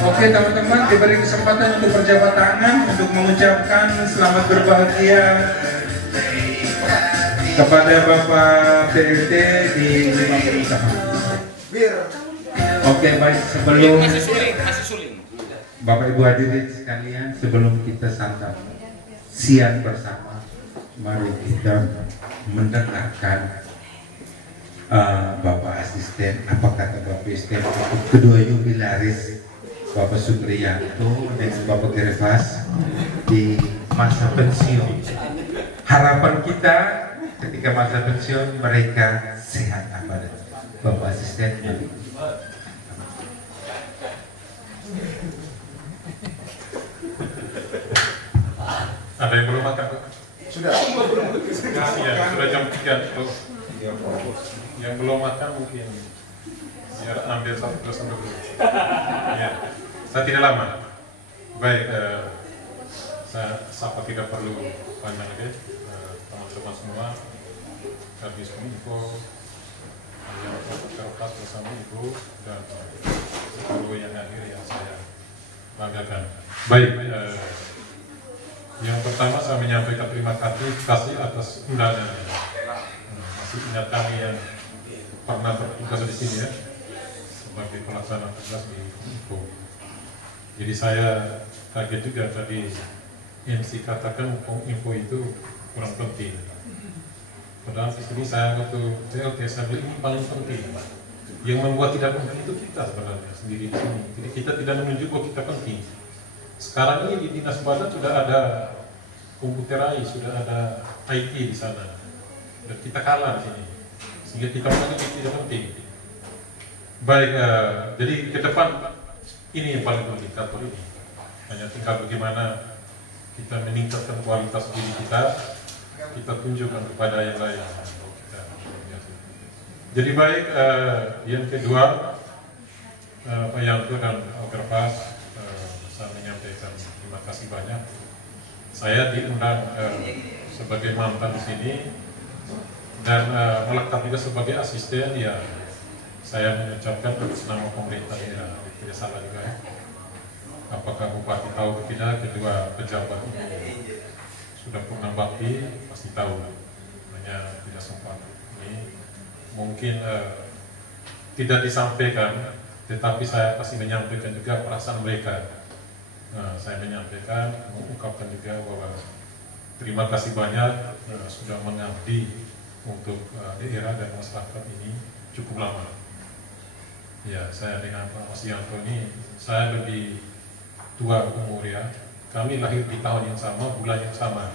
Oke teman-teman, diberi kesempatan untuk berjabat tangan untuk mengucapkan selamat berbahagia Kepada Bapak PLT di Lima Usaha. Oke, baik, sebelum masih suling. Bapak Ibu hadirin sekalian, sebelum kita santap siang bersama, mari kita mendengarkan Bapak Asisten, apa kata Bapak Asisten untuk kedua jubilaris Bapak Supriyanto dan Bapak Gervas di masa pensiun. Harapan kita ketika masa pensiun mereka sehat apa? Bapak Asisten. Ada yang belum makan? Sudah. Ya, sudah jam 3 tuh. Yang belum makan mungkin biar ambil satu dosen dulu. Ya, saya tidak lama. Baik, saya sapa tidak perlu panjang lagi. Teman-teman semua, habis info yang terlepas bersama Ibu dan seluruh yang hadir yang saya banggakan. Baik, yang pertama saya menyampaikan terima kasih atas undangannya. Masih ingat kami yang pernah bertugas di sini ya, sebagai pelaksana tugas di Info. Jadi saya kaget juga tadi MC katakan Info itu kurang penting. Padahal di sini saya waktu PLT saya bilang ini paling penting. Yang membuat tidak penting itu kita sebenarnya sendiri di sini. Jadi kita tidak menunjuk bahwa kita penting. Sekarang ini di Dinas Badan sudah ada komputerai, sudah ada IT di sana, dan kita kalah di sini, sehingga kita menganggap itu tidak penting. Baik, jadi ke depan ini yang paling penting kantor ini. Hanya tinggal bagaimana kita meningkatkan kualitas diri kita tunjukkan kepada yang lain. Jadi baik, yang kedua, Pak Yanto dan Gervas, saya menyampaikan terima kasih banyak. Saya diundang sebagai mantan di sini dan melekat juga sebagai asisten. Ya, saya mengucapkan atas nama pemerintah daerah, tidak salah juga ya. Apakah Bupati tahu atau tidak, kedua pejabat sudah pernah bakti pasti tahu, hanya tidak sempat. Ini mungkin tidak disampaikan, tetapi saya pasti menyampaikan juga perasaan mereka. Saya menyampaikan, mengungkapkan juga bahwa terima kasih banyak sudah mengabdi untuk daerah dan masyarakat ini cukup lama. Ya, saya dengan Pak Mas Yanto ini, saya lebih tua umur ya. Kami lahir di tahun yang sama, bulan yang sama,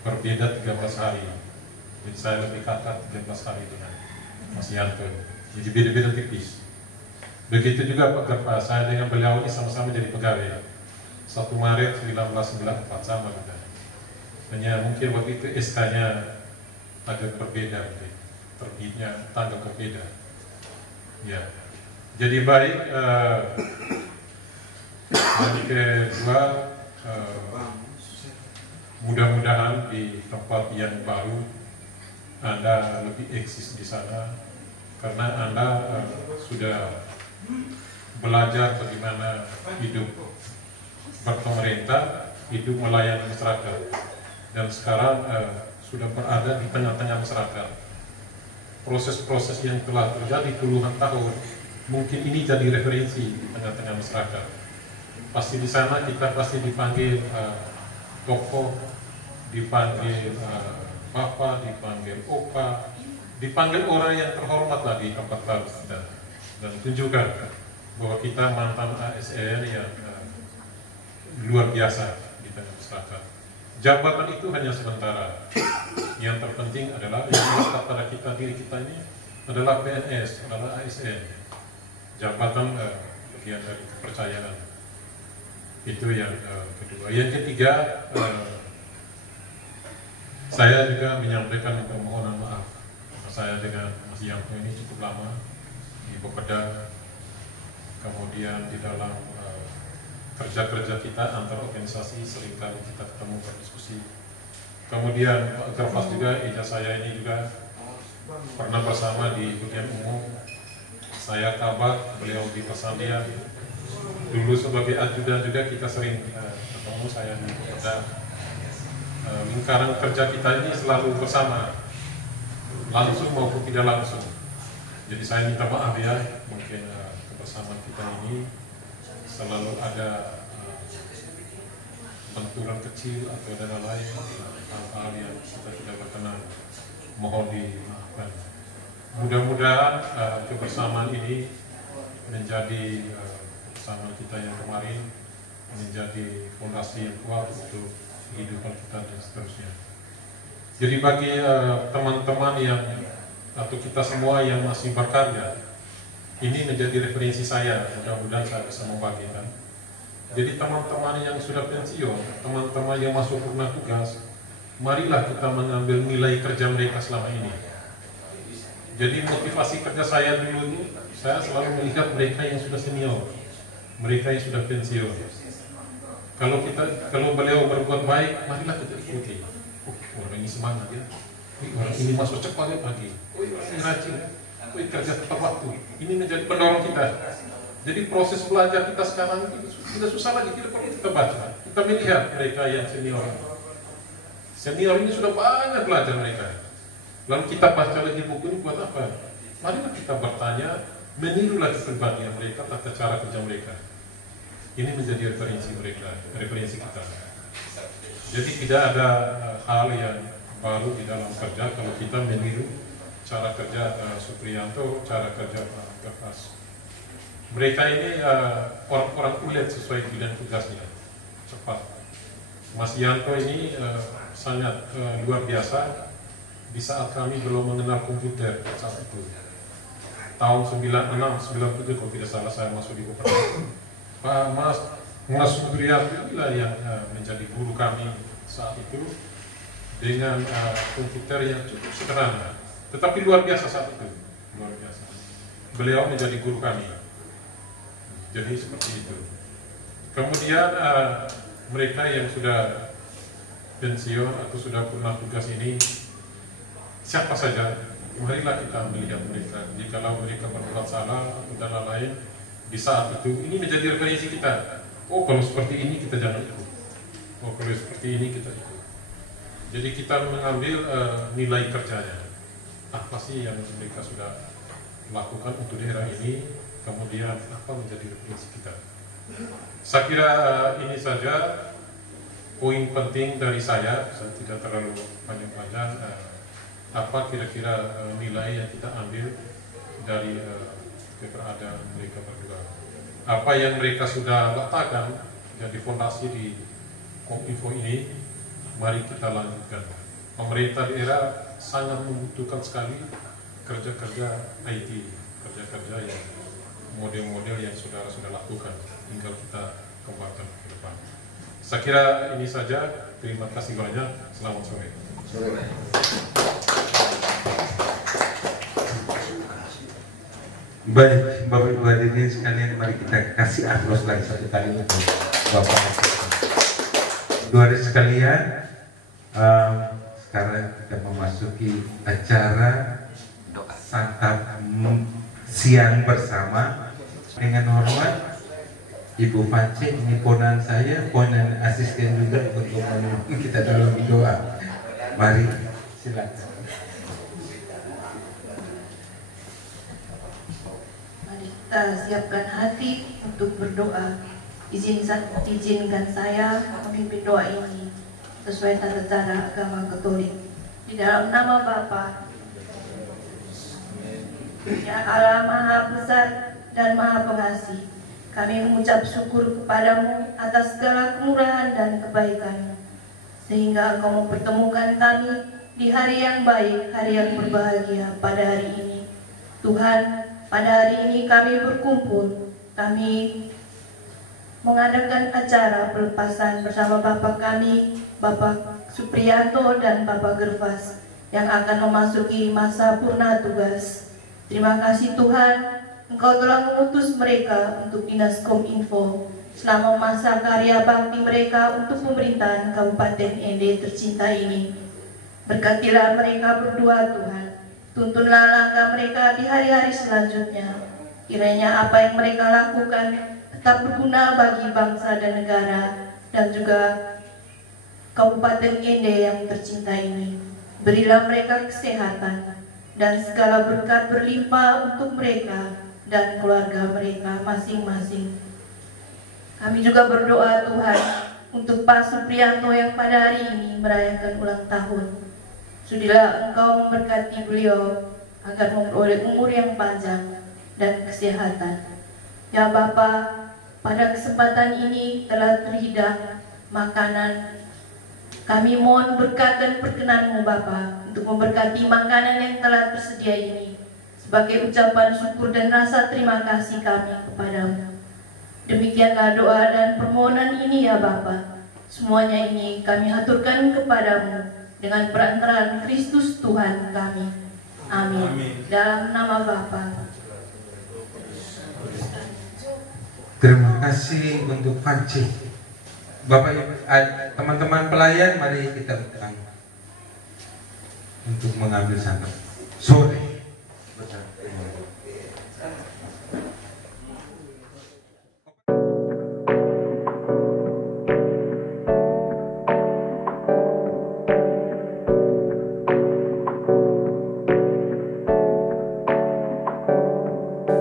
berbeda 13 hari. Jadi saya lebih kakak 13 hari dengan Mas Yanto. Jadi beda-beda tipis. Begitu juga Pak Gervas, saya dengan beliau ini sama-sama jadi pegawai. 1 Maret 1994 sama juga. Hanya mungkin waktu itu SK-nya agak berbeda, terbitnya tanggal berbeda. Ya, jadi baik. Yang kedua, mudah-mudahan di tempat yang baru Anda lebih eksis di sana, karena Anda sudah belajar bagaimana hidup berpemerintah, hidup melayani masyarakat, dan sekarang sudah berada di tengah-tengah masyarakat. Proses-proses yang telah terjadi puluhan tahun, mungkin ini jadi referensi di tengah-tengah masyarakat. Pasti di sana kita pasti dipanggil tokoh, dipanggil bapak, dipanggil opa, dipanggil orang yang terhormat lah di tempat baru kita, dan tunjukkan bahwa kita mantan ASN yang luar biasa di tengah masyarakat. Jabatan itu hanya sementara. Yang terpenting adalah yang melekat pada kita, diri kita ini adalah PNS, adalah ASN. Jabatan bagian dari kepercayaan. Itu yang kedua. Yang ketiga, saya juga menyampaikan permohonan maaf. Saya dengan Mas Yanto ini cukup lama di Bopeda, kemudian di dalam kerja-kerja kita antar organisasi seringkali kita ketemu berdiskusi. Kemudian Pak Gervas juga, saya ini juga pernah bersama di bagian umum. Saya kabar, beliau di Persandian. Dulu sebagai ajudan juga kita sering ketemu, saya di Bopeda. Lingkaran kerja kita ini selalu bersama. langsung maupun tidak langsung. Jadi saya minta maaf ya, mungkin kebersamaan kita ini selalu ada benturan kecil atau dana lain, hal-hal yang kita tidak berkenan, mohon dimaafkan. Mudah-mudahan kebersamaan ini menjadi kebersamaan kita yang kemarin menjadi fondasi yang kuat untuk kehidupan kita dan seterusnya. Jadi bagi teman-teman yang atau kita semua yang masih berkarya, ini menjadi referensi saya. Mudah-mudahan saya bisa membagikan. Jadi teman-teman yang sudah pensiun, teman-teman yang masuk purna tugas, marilah kita mengambil nilai kerja mereka selama ini. Jadi motivasi kerja saya dulu, saya selalu melihat mereka yang sudah senior, mereka yang sudah pensiun. Kalau beliau berbuat baik, marilah kita ikuti. Orang ini semangat ya, orang ini masuk cepat ya pagi, orang ini rajin, kerja tepat waktu. Ini menjadi pendorong kita. Jadi proses belajar kita sekarang tidak susah lagi, tidak perlu kita baca. Kita melihat mereka yang senior. Senior ini sudah banyak belajar mereka. Lalu kita baca lagi buku ini buat apa? Marilah kita bertanya, meniru lagi kebahagiaan mereka, tata cara kerja mereka. Ini menjadi referensi mereka, referensi kita. Jadi tidak ada hal yang baru di dalam kerja kalau kita meniru cara kerja Supriyanto, cara kerja Pak Gervas. Mereka ini orang-orang ulet sesuai bidang tugasnya, cepat. Mas Yanto ini sangat luar biasa. Di saat kami belum mengenal komputer saat itu, tahun 96-97 kalau tidak salah saya masuk di Bupati. Pak Mas Supriyanto inilah yang menjadi guru kami saat itu dengan komputer yang cukup sederhana, tetapi luar biasa saat itu, luar biasa. Beliau menjadi guru kami. Jadi seperti itu. Kemudian mereka yang sudah pensiun atau sudah purna tugas ini, siapa saja, marilah kita melihat mereka. Jikalau mereka berbuat salah atau dan lain, di saat itu ini menjadi referensi kita. Oh, kalau seperti ini kita jangan ikut. Oh, kalau seperti ini kita ikut. Jadi kita mengambil nilai kerjanya. Apa sih yang mereka sudah lakukan untuk daerah ini, kemudian apa menjadi referensi kita. Saya kira ini saja poin penting dari saya tidak terlalu panjang-panjang. Apa kira-kira nilai yang kita ambil dari keberadaan mereka berdua. Apa yang mereka sudah letakkan jadi fondasi di Kominfo ini, mari kita lanjutkan. Pemerintah daerah sangat membutuhkan sekali kerja-kerja IT, kerja-kerja yang model-model yang saudara sudah lakukan, tinggal kita kembangkan ke depan. Saya kira ini saja. Terima kasih banyak. Selamat sore. Baik, Bapak Ibu hadirin sekalian, mari kita kasih aplaus lagi satu kali untuk Bapak. Hadirin sekalian, sekarang kita memasuki acara santap siang bersama. Dengan hormat Ibu Pance, ini ponan saya, ponan asisten juga untuk memimpin kita dalam doa. Mari, silakan. Mari kita siapkan hati untuk berdoa. Izinkan saya memimpin doa ini sesuai tata cara agama Katolik. Di dalam nama Bapa, yang Allah Maha Besar dan Maha Pengasih, kami mengucap syukur kepadamu atas segala kemurahan dan kebaikan, sehingga Engkau mempertemukan kami di hari yang baik, hari yang berbahagia pada hari ini. Tuhan, pada hari ini kami berkumpul, kami mengadakan acara pelepasan bersama Bapak kami, Bapak Supriyanto dan Bapak Gervas, yang akan memasuki masa purna tugas. Terima kasih Tuhan, Engkau telah mengutus mereka untuk Dinas Kominfo selama masa karya bakti mereka untuk pemerintahan Kabupaten Ende tercinta ini. Berkatilah mereka berdua Tuhan, tuntunlah langkah mereka di hari-hari selanjutnya. Kiranya apa yang mereka lakukan tetap berguna bagi bangsa dan negara dan juga Kabupaten Ende yang tercinta ini. Berilah mereka kesehatan, dan segala berkat berlimpah untuk mereka dan keluarga mereka masing-masing. Kami juga berdoa Tuhan untuk Pak Supriyanto yang pada hari ini merayakan ulang tahun. Sudilah Engkau memberkati beliau agar memperoleh umur yang panjang dan kesehatan. Ya Bapa, pada kesempatan ini telah terhidang makanan. Kami mohon berkat dan perkenan-Mu Bapa untuk memberkati makanan yang telah tersedia ini sebagai ucapan syukur dan rasa terima kasih kami kepadamu. Demikianlah doa dan permohonan ini ya Bapa. Semuanya ini kami haturkan kepadamu dengan perantaraan Kristus Tuhan kami. Amin. Dalam nama Bapa. Terima kasih untuk Panci. Bapak Ibu, teman-teman pelayan, mari kita undang untuk mengambil santap sore.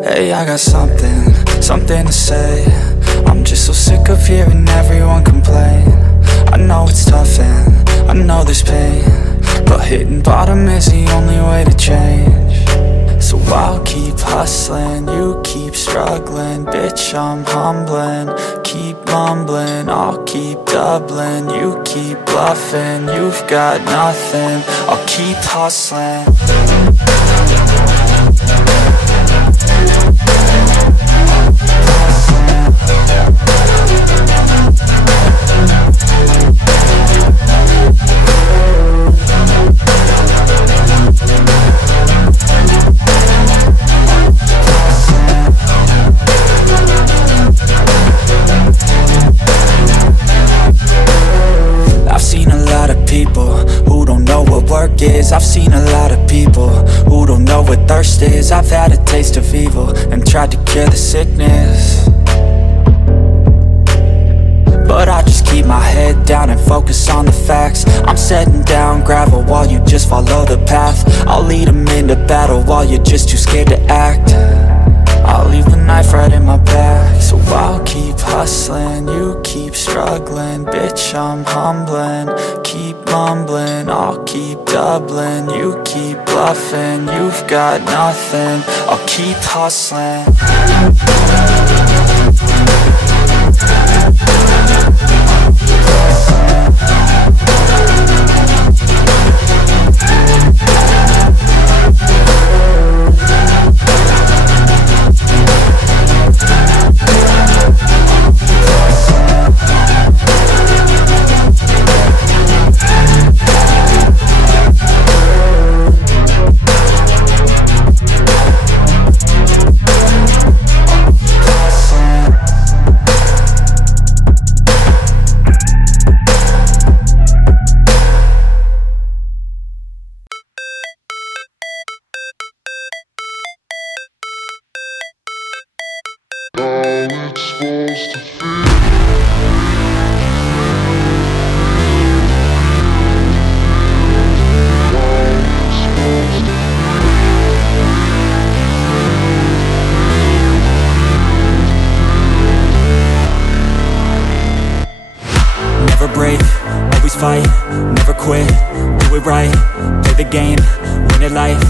Hey, I got something to say. I'm just so sick of hearing everyone complain. I know it's tough and I know there's pain, but hitting bottom is the only way to change. So I'll keep hustling, you keep struggling. Bitch, I'm humbling, keep mumbling. I'll keep doubling, you keep bluffing. You've got nothing, I'll keep hustling. I've seen a lot of people who don't know what thirst is. I've had a taste of evil and tried to cure the sickness, but I just keep my head down and focus on the facts. I'm setting down gravel while you just follow the path. I'll lead them into battle while you're just too scared to act. I'll leave the knife right in my back. So I'll keep hustling, you keep struggling. Bitch, I'm humbling, keep mumbling. I'll keep doubling, you keep bluffing. You've got nothing, I'll keep hustling. Fight, never quit, do it right, play the game, win it life,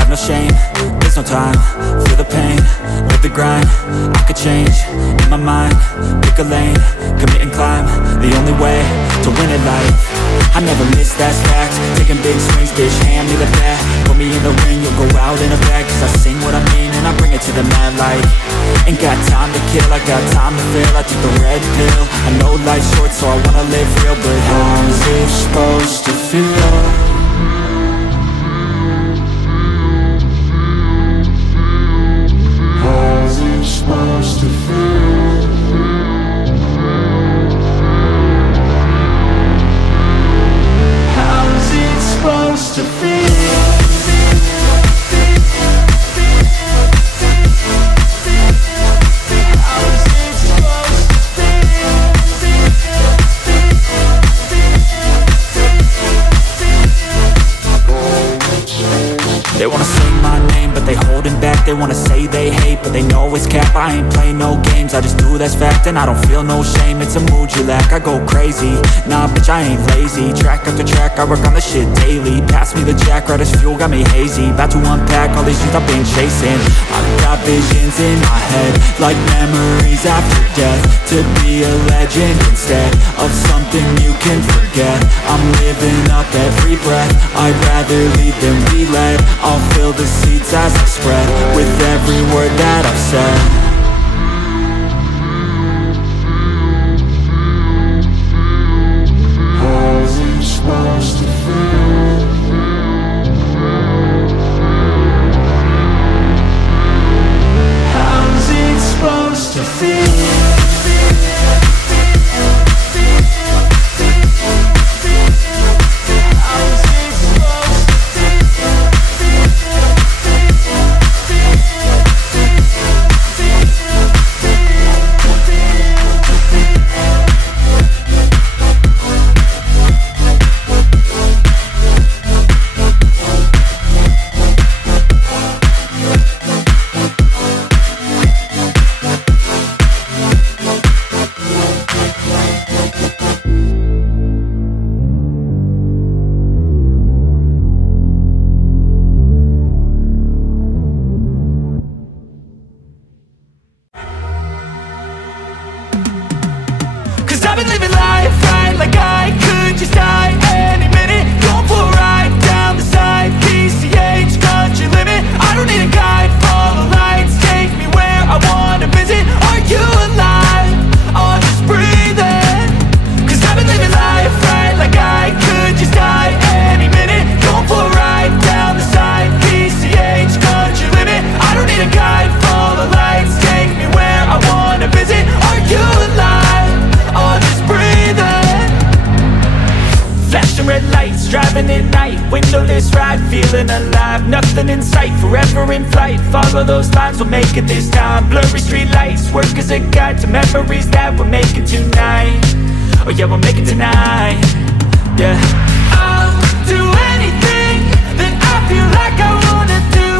have no shame, there's no time, feel the pain, live the grind, I could change, in my mind, pick a lane, commit and climb, the only way to win it life. I never miss, that's fact, taking big swings, bitch, hand me the bat, put me in the ring, you'll go out in a bag, cause I sing what I mean and I bring it to the mad light. Ain't got time to kill, I got time to feel, I took the red pill, I know life's short so I wanna live real, but how's it supposed to feel? How's it supposed to feel? How's it supposed to feel? How's it supposed to feel? They wanna say they hate, but they know it's cap. I ain't play no games, I just do that's fact. And I don't feel no shame, it's a mood you lack. I go crazy, nah bitch I ain't lazy. Track after track, I work on the shit daily. Pass me the jack, right as fuel, got me hazy. About to unpack all these things I've been chasing. I've got visions in my head, like memories after death. To be a legend instead of something you can forget. I'm living up every breath, I'd rather lead than be led. I'll fill the seats as I spread, with every word that I've said. I've been living life right like I could just die any minute. Going for a ride down the side, PCH country limit. I don't need a guide, follow lights, take me where I wanna visit. Are you alive? Or just breathing? Cause I've been living life right like I could just die any minute. Going for a ride down the side, PCH country limit. I don't need a guide, follow lights, take me where I wanna visit. Are you alive? Or just breathing? Flashing red lights, driving at night, windowless ride, feeling alive. Nothing in sight, forever in flight. Follow those lines, we'll make it this time. Blurry street lights, work as a guide to memories that we're making tonight. Oh yeah, we'll make it tonight. Yeah, I'll do anything that I feel like I wanna do.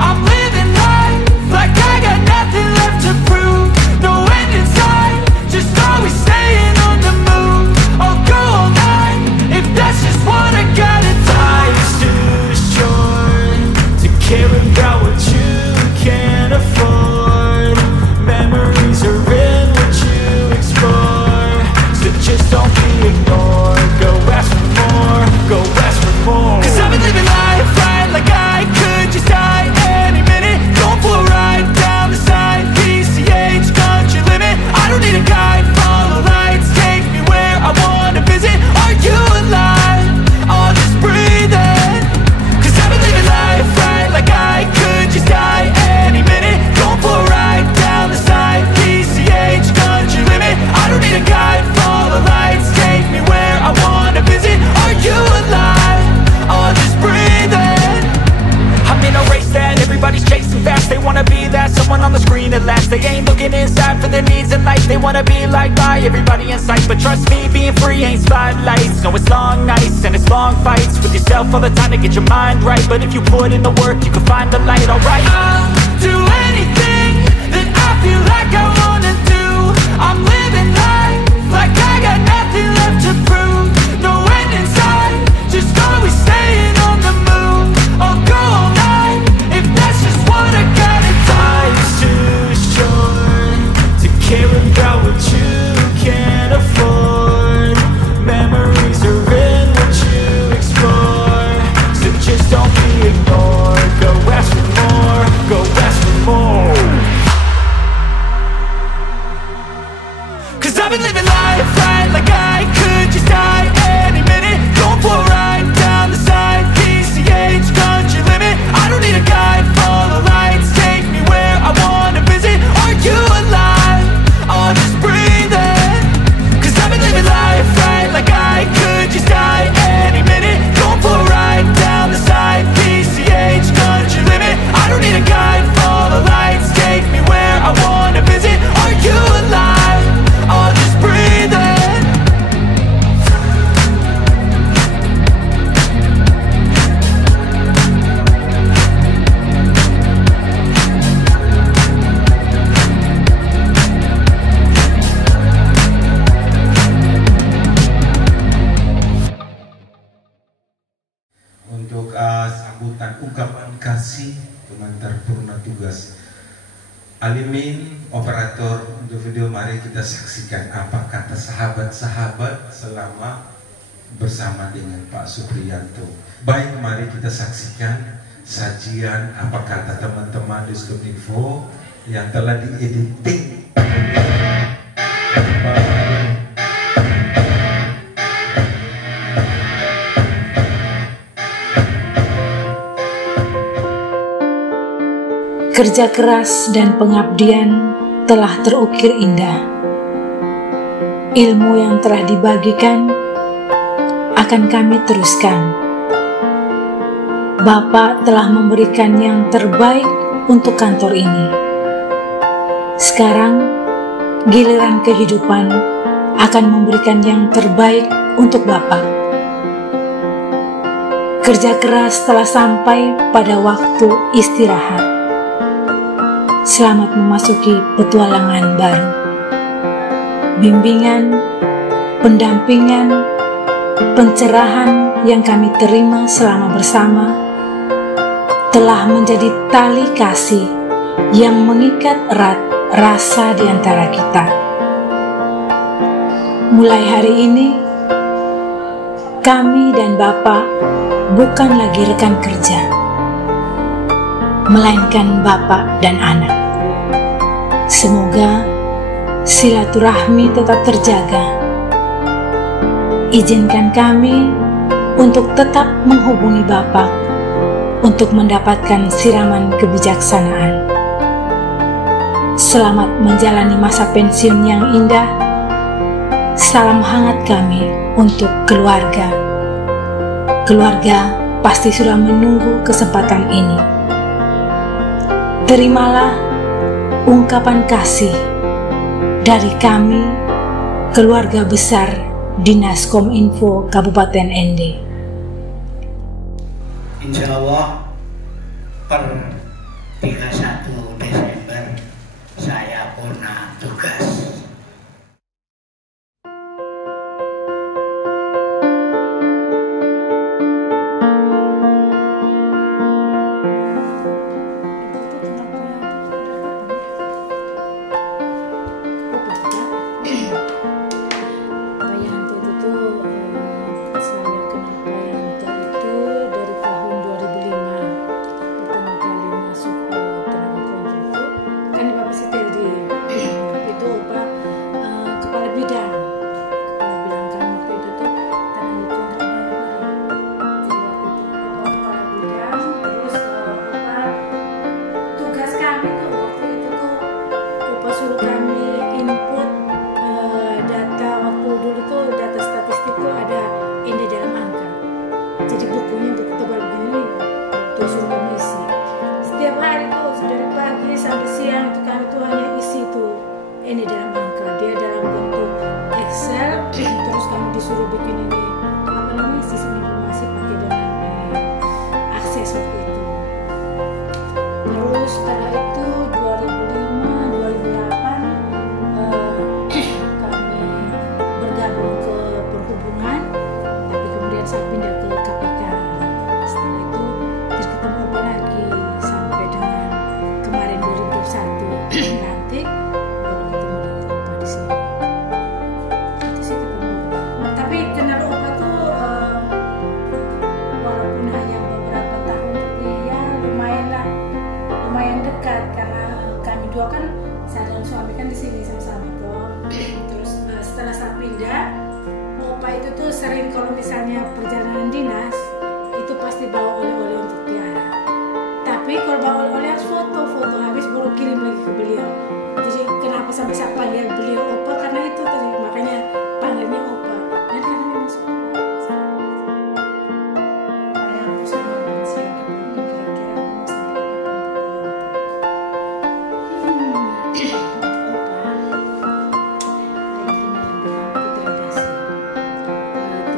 I'm living life like I got nothing left to prove. No end in sight, just always staying on the move. I'll go all night if that's just what I gotta do. Life's too short to care about what you can't afford. Memories are in what you explore, so just don't be ignored. Go ask for more, go ask for more. Cause I've been living life right like I could just die any minute. Going for a ride down the side, PCH country limit. I don't need a guide, follow lights, take me where I wanna visit. Are you alive? Or just breathing? Cause I've been living life right like I could just die any minute. Going for a ride down the side, PCH country limit. I don't need a guide, follow lights, take me where I wanna visit. Are you alive? Or just breathing? I'm in a race that everybody's chasing fast. They wanna be that someone on the screen at last. They ain't looking inside for their needs in life. They wanna be liked by everybody in sight. But trust me, being free ain't spotlights. No, it's long nights and it's long fights with yourself all the time to get your mind right. But if you put in the work, you can find the light, alright. I'll do anything that I feel like I wanna do. I'm living life like I got nothing left to prove. No end in sight, just always staying on the move. I'll go all night if that's just what I gotta do. Life's too short to care about what you can't afford. Memories are in what you explore, so just don't be ignored. Go ask for more, go ask for more. Cause I've been living life right like I could just die any minute. Going for a ride down the side, PCH country limit. I don't need a guide, follow lights, take me where I wanna visit. Are you alive? Or just breathing? Cause I've been living life right like I could just die any minute. Going for a ride down the side, PCH country limit. I don't need a guide, follow lights, take me where I wanna visit. Are you alive? Or just breathing? pengantar purna tugas. Alimin, operator untuk video, mari kita saksikan apa kata sahabat-sahabat selama bersama dengan Pak Supriyanto. Baik, mari kita saksikan sajian apa kata teman-teman di Diskominfo yang telah diediting. Kerja keras dan pengabdian telah terukir indah. Ilmu yang telah dibagikan akan kami teruskan. Bapak telah memberikan yang terbaik untuk kantor ini. Sekarang giliran kehidupan akan memberikan yang terbaik untuk Bapak. Kerja keras telah sampai pada waktu istirahat. Selamat memasuki petualangan baru. Bimbingan, pendampingan, pencerahan yang kami terima selama bersama telah menjadi tali kasih yang mengikat erat rasa di antara kita. Mulai hari ini, kami dan Bapak bukan lagi rekan kerja, melainkan bapak dan anak. Semoga silaturahmi tetap terjaga. Izinkan kami untuk tetap menghubungi Bapak untuk mendapatkan siraman kebijaksanaan. Selamat menjalani masa pensiun yang indah. Salam hangat kami untuk keluarga. Keluarga pasti sudah menunggu kesempatan ini. Terimalah ungkapan kasih dari kami, keluarga besar Dinas Kominfo Kabupaten ND. Insya Allah per 31 Desember saya purna tugas.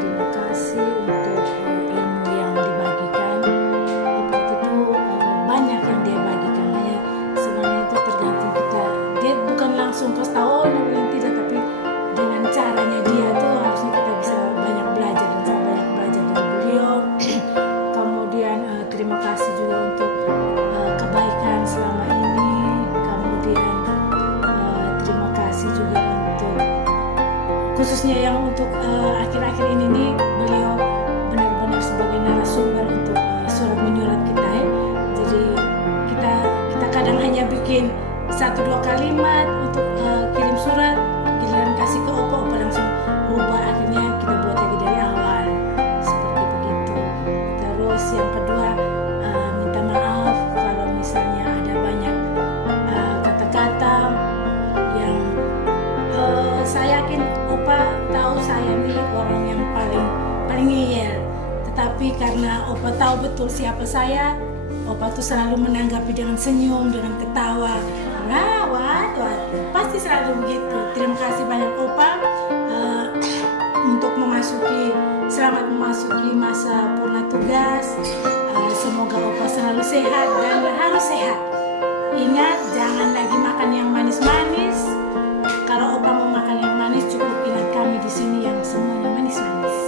Terima kasih untuk khususnya yang untuk akhir-akhir ini nih, beliau benar-benar sebagai narasumber untuk surat menyurat kita ya. Jadi kita kadang hanya bikin 1-2 kalimat untuk kirim surat, giliran kasih ke opa langsung rubah, akhirnya kita buat lagi dari awal seperti begitu. Terus yang kedua, minta maaf kalau misalnya ada banyak kata-kata yang saya yakin opa tahu saya nih orang yang paling ngeyel, tetapi karena opa tahu betul siapa saya, opa tuh selalu menanggapi dengan senyum, dengan ketawa. Wat, pasti selalu begitu. Terima kasih banyak opa untuk selamat memasuki masa purna tugas. Semoga opa selalu sehat dan harus sehat. Ingat, jangan lagi makan yang manis-manis. Kalau opa mau makan yang manis, cukup ingat kami di sini yang semuanya manis-manis.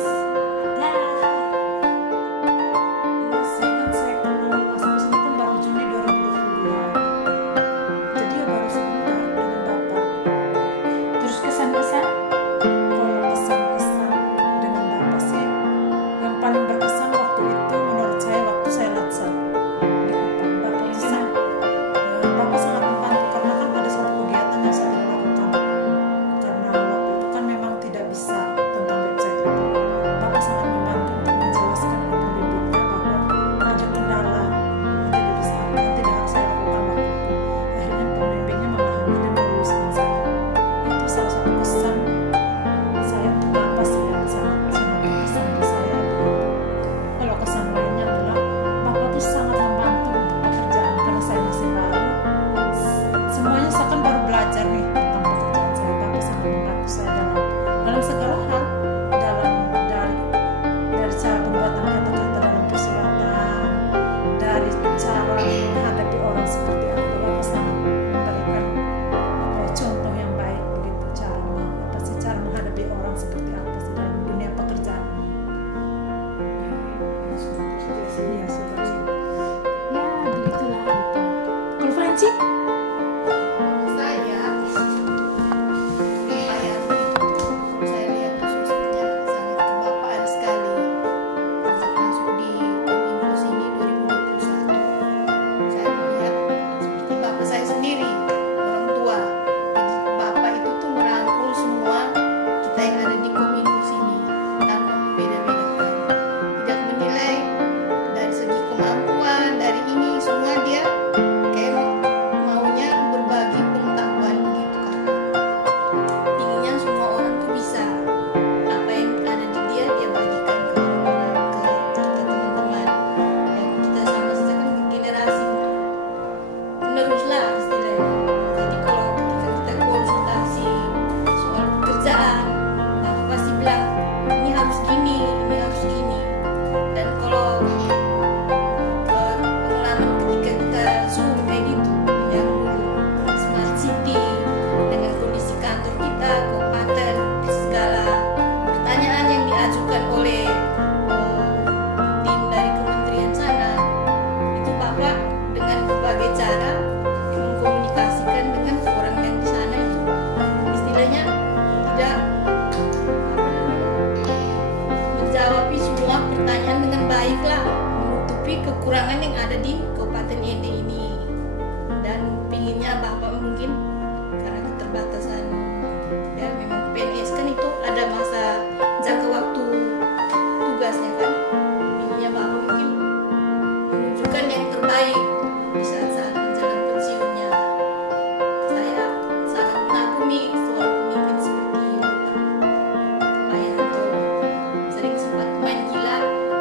Sering sempat main gila,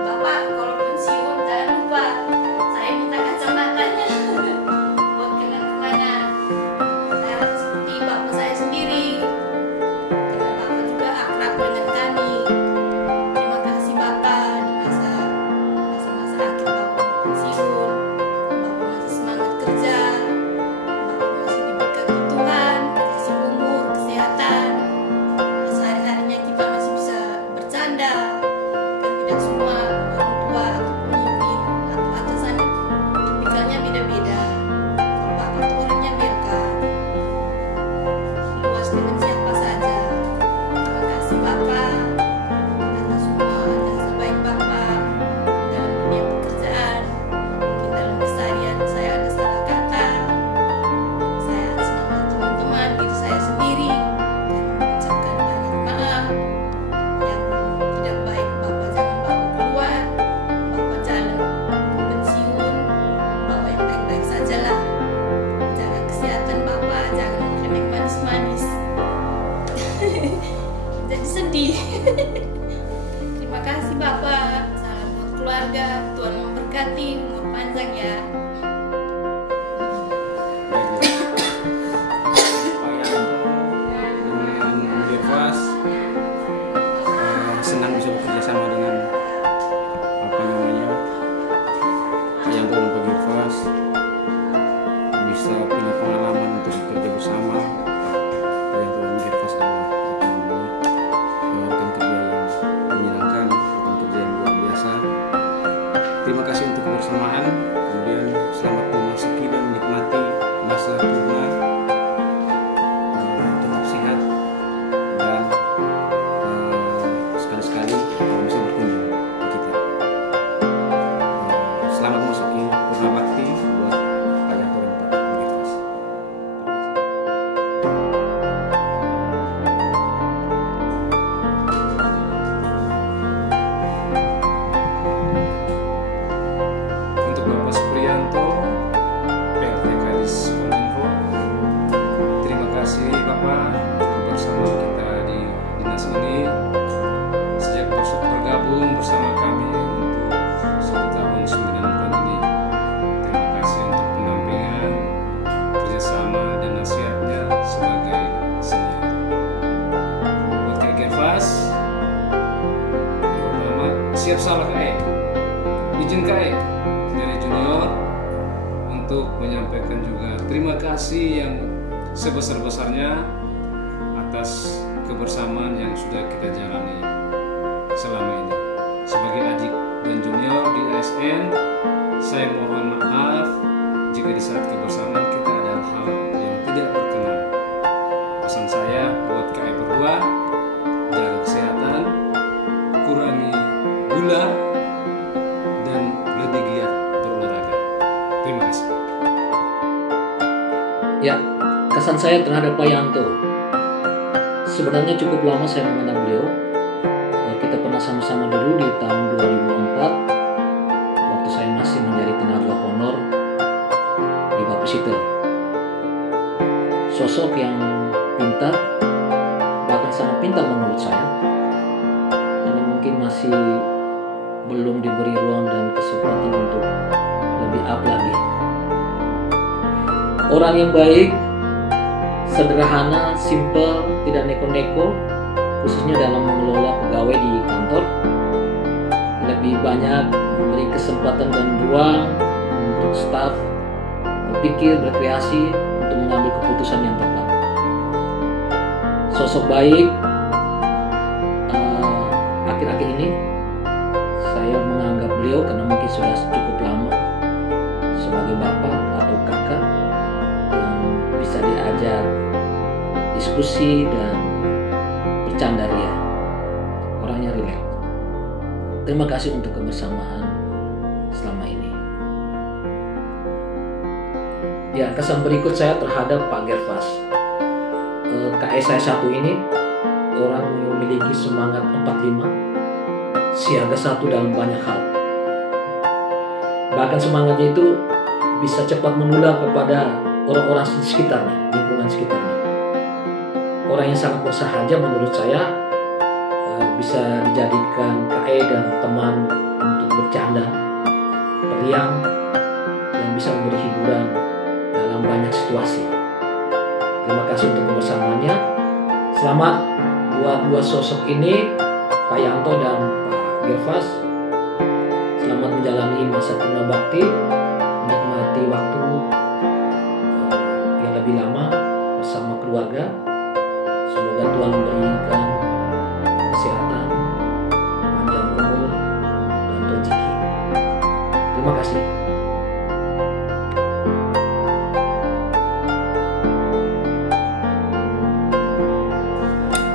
Bapak kalau pensiun jangan lupa saya minta Bapak atas semua jasa baik Bapak dalam dunia pekerjaan, mungkin dalam keseharian saya ada salah kata, saya atas nama teman-teman, gitu saya sendiri, saya mengucapkan banyak maaf. Yang tidak baik Bapak jangan bawa keluar, Bapak jalan pensiun, bawa yang baik-baik sajalah. Jaga kesehatan Bapak, jangan makan yang manis-manis. Jadi sedih. Terima kasih Bapak, salam buat keluarga, Tuhan memberkati, umur panjang ya. Dengan Gervas, senang bisa bekerja sama dengan yang dalam Pak Gervas, bisa punya pengalaman untuk bekerja bersama. Yang dalam Gervas adalah rekan kerja yang menyenangkan, rekan kerja yang luar biasa. Terima kasih untuk kebersamaan. Kemudian selamat memasuki dan menikmati masa purna. Tetap sehat dan sekali-sekali kalau bisa berkunjung ke kita. Selamat memasuki purna bakti buat Pak Yanto dan Pak Gervas. Untuk Bapak Supriyanto, PLT Kadis Kominfo, terima kasih Bapak bersama kita di dinas ini sejak bergabung bersama kami untuk 1 tahun 9 bulan ini. Terima kasih untuk pendampingan, kerjasama dan nasihatnya sebagai senior. Buat Kak Gervas, yang pertama, siap salah KE, izin KE dari junior untuk menyampaikan juga terima kasih yang sebesar-besarnya atas kebersamaan yang sudah kita jalani selama ini. Sebagai adik dan junior di ASN, saya mohon maaf jika di saat kebersamaan kita ada hal yang tidak berkenan. Pesan saya buat KE berdua, jaga kesehatan, kurangi gula, dan lebih giat berolahraga. Terima kasih. Ya, kesan saya terhadap Pak Yanto, sebenarnya cukup lama saya mengenal beliau. Kita pernah sama-sama dulu di tahun 2004 waktu saya masih menjadi tenaga honor di Bappesit. Sosok yang pintar, bahkan sangat pintar menurut saya. Hanya mungkin masih belum diberi ruang dan kesempatan untuk lebih up lagi. Orang yang baik, sederhana, simple, tidak neko-neko, khususnya dalam mengelola pegawai di kantor. Lebih banyak memberi kesempatan dan ruang untuk staf berpikir, berkreasi untuk mengambil keputusan yang tepat. Sosok baik. Akhir-akhir ini saya menganggap beliau, karena mungkin sudah cukup lama, sebagai bapak atau kakak yang bisa diajak diskusi dan bercanda ria. Orangnya rileks. Terima kasih untuk kebersamaan selama ini. Ya, kesan berikut saya terhadap Pak Gervas. KE saya satu ini orang yang memiliki semangat 45, siaga satu dalam banyak hal. Bahkan semangatnya itu bisa cepat menular kepada orang-orang sekitarnya, lingkungan sekitarnya. Orang yang sangat bersahaja menurut saya, bisa dijadikan KE dan teman untuk bercanda, periang, dan bisa memberi hiburan dalam banyak situasi. Terima kasih untuk kebersamaannya. Selamat buat dua sosok ini, Pak Yanto dan Pak Gervas. Selamat menjalani masa purna bakti, menikmati waktu yang lebih lama bersama keluarga. Semoga Tuhan memberikan kesehatan, panjang umur, dan rezeki. Terima kasih.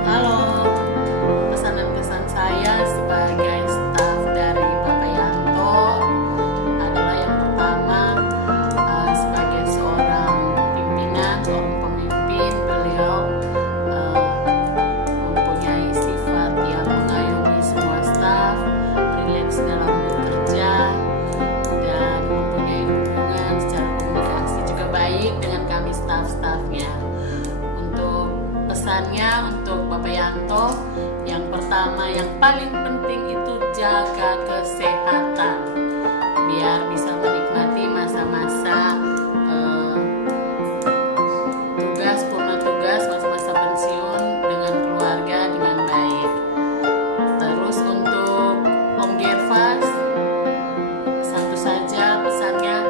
Halo, pesannya untuk Bapak Yanto, yang pertama yang paling penting itu jaga kesehatan biar bisa menikmati masa-masa purna tugas, masa-masa pensiun dengan keluarga dengan baik. Terus untuk Om Gervas, satu saja pesannya,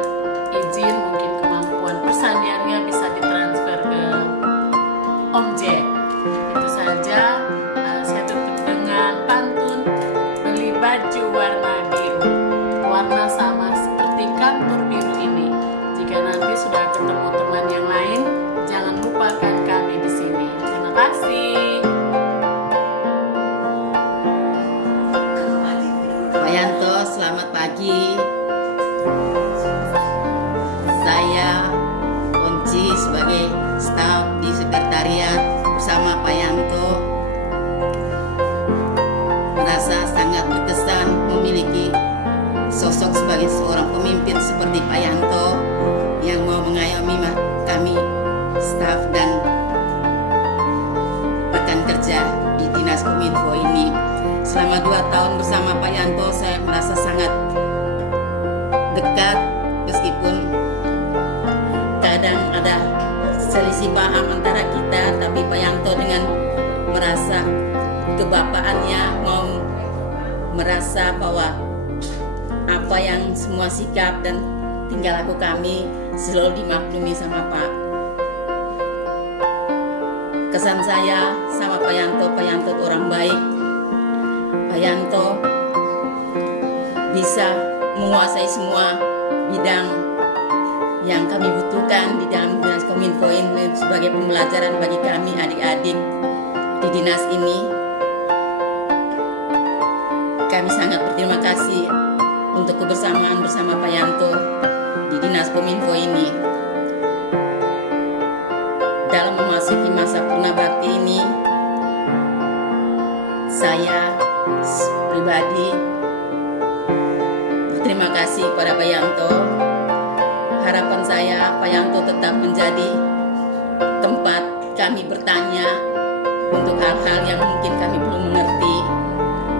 izin mungkin kemampuan persaliannya bisa ditransfer ke Om Jack. Itu saja. Saya tutup dengan pantun, beli baju warna biru, warna sama seperti kantor biru ini. Jika nanti sudah ketemu teman yang lain, jangan lupakan kami di sini. Terima kasih. Pak Yanto, selamat pagi. Saya Onci sebagai staf di sekretariat bersama Pak Yanto merasa sangat berkesan memiliki sosok sebagai seorang pemimpin seperti Pak Yanto yang mau mengayomi kami staf dan rekan kerja di Dinas Kominfo ini. Selama 2 tahun bersama Pak Yanto, saya merasa sangat dekat meskipun kadang ada selisih paham antara kita, tapi Pak Yanto dengan merasa kebapaannya mau merasa bahwa apa yang semua sikap dan tingkah laku kami selalu dimaklumi sama Pak. Kesan saya sama Pak Yanto orang baik. Pak Yanto bisa menguasai semua bidang yang kami butuhkan di dalam Dinas Kominfo ini sebagai pembelajaran bagi kami adik-adik di dinas ini. Kami sangat berterima kasih untuk kebersamaan bersama Pak Yanto di Dinas Kominfo ini. Dalam memasuki masa purna bakti ini, saya pribadi berterima kasih pada Pak Yanto. Harapan saya Pak Yanto tetap menjadi tempat kami bertanya untuk hal-hal yang mungkin kami belum mengerti.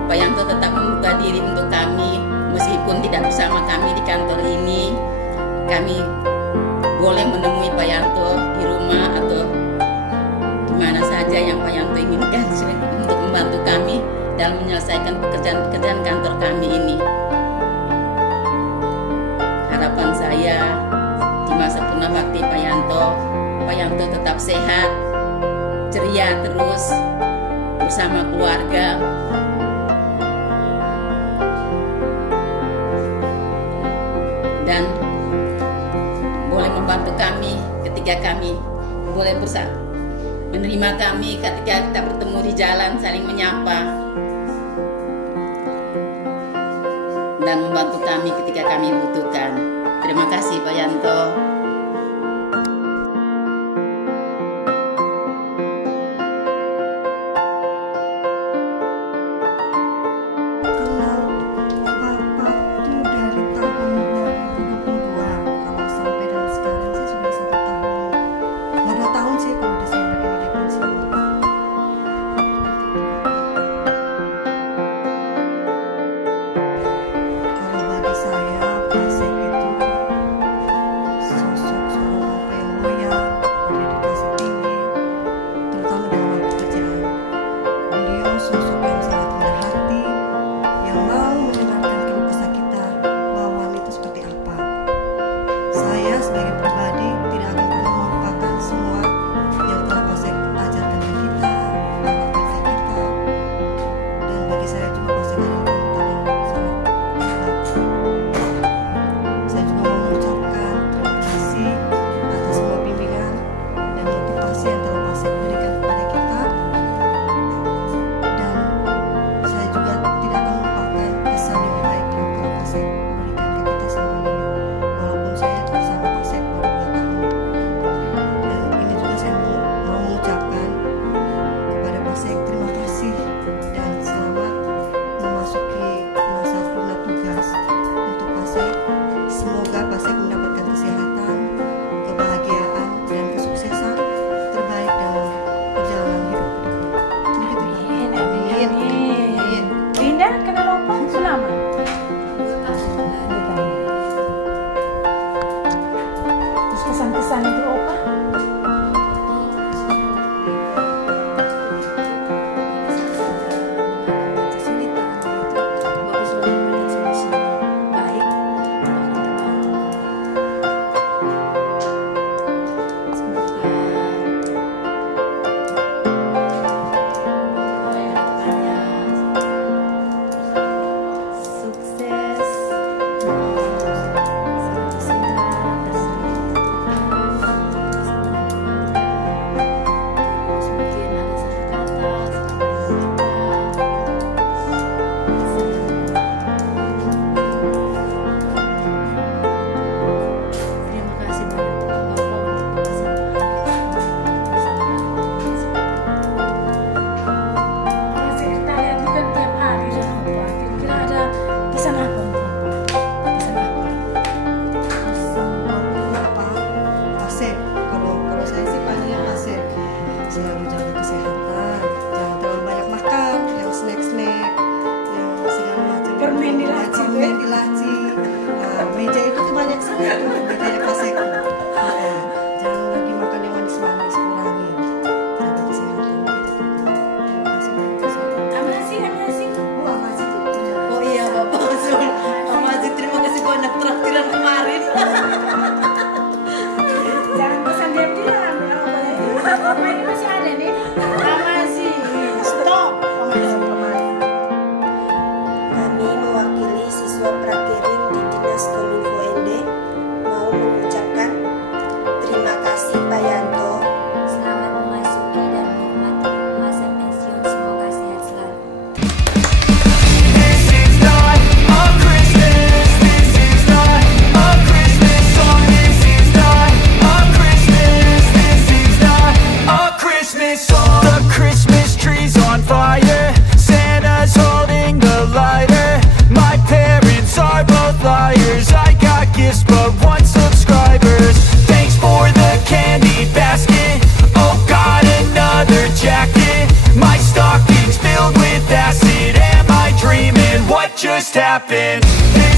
Pak Yanto tetap membuka diri untuk kami, meskipun tidak bersama kami di kantor ini. Kami boleh menemui Pak Yanto di rumah atau di mana saja yang Pak Yanto inginkan untuk membantu kami dalam menyelesaikan pekerjaan-pekerjaan kantor kami ini. Harapan saya di masa purna bakti Pak Yanto tetap sehat, ceria terus bersama keluarga. Dan boleh membantu kami ketika kami boleh menerima kami ketika kita bertemu di jalan, saling menyapa, dan membantu kami ketika kami butuhkan. Terima kasih Pak Yanto. Kalau bagi saya, Pak Sek itu just happen.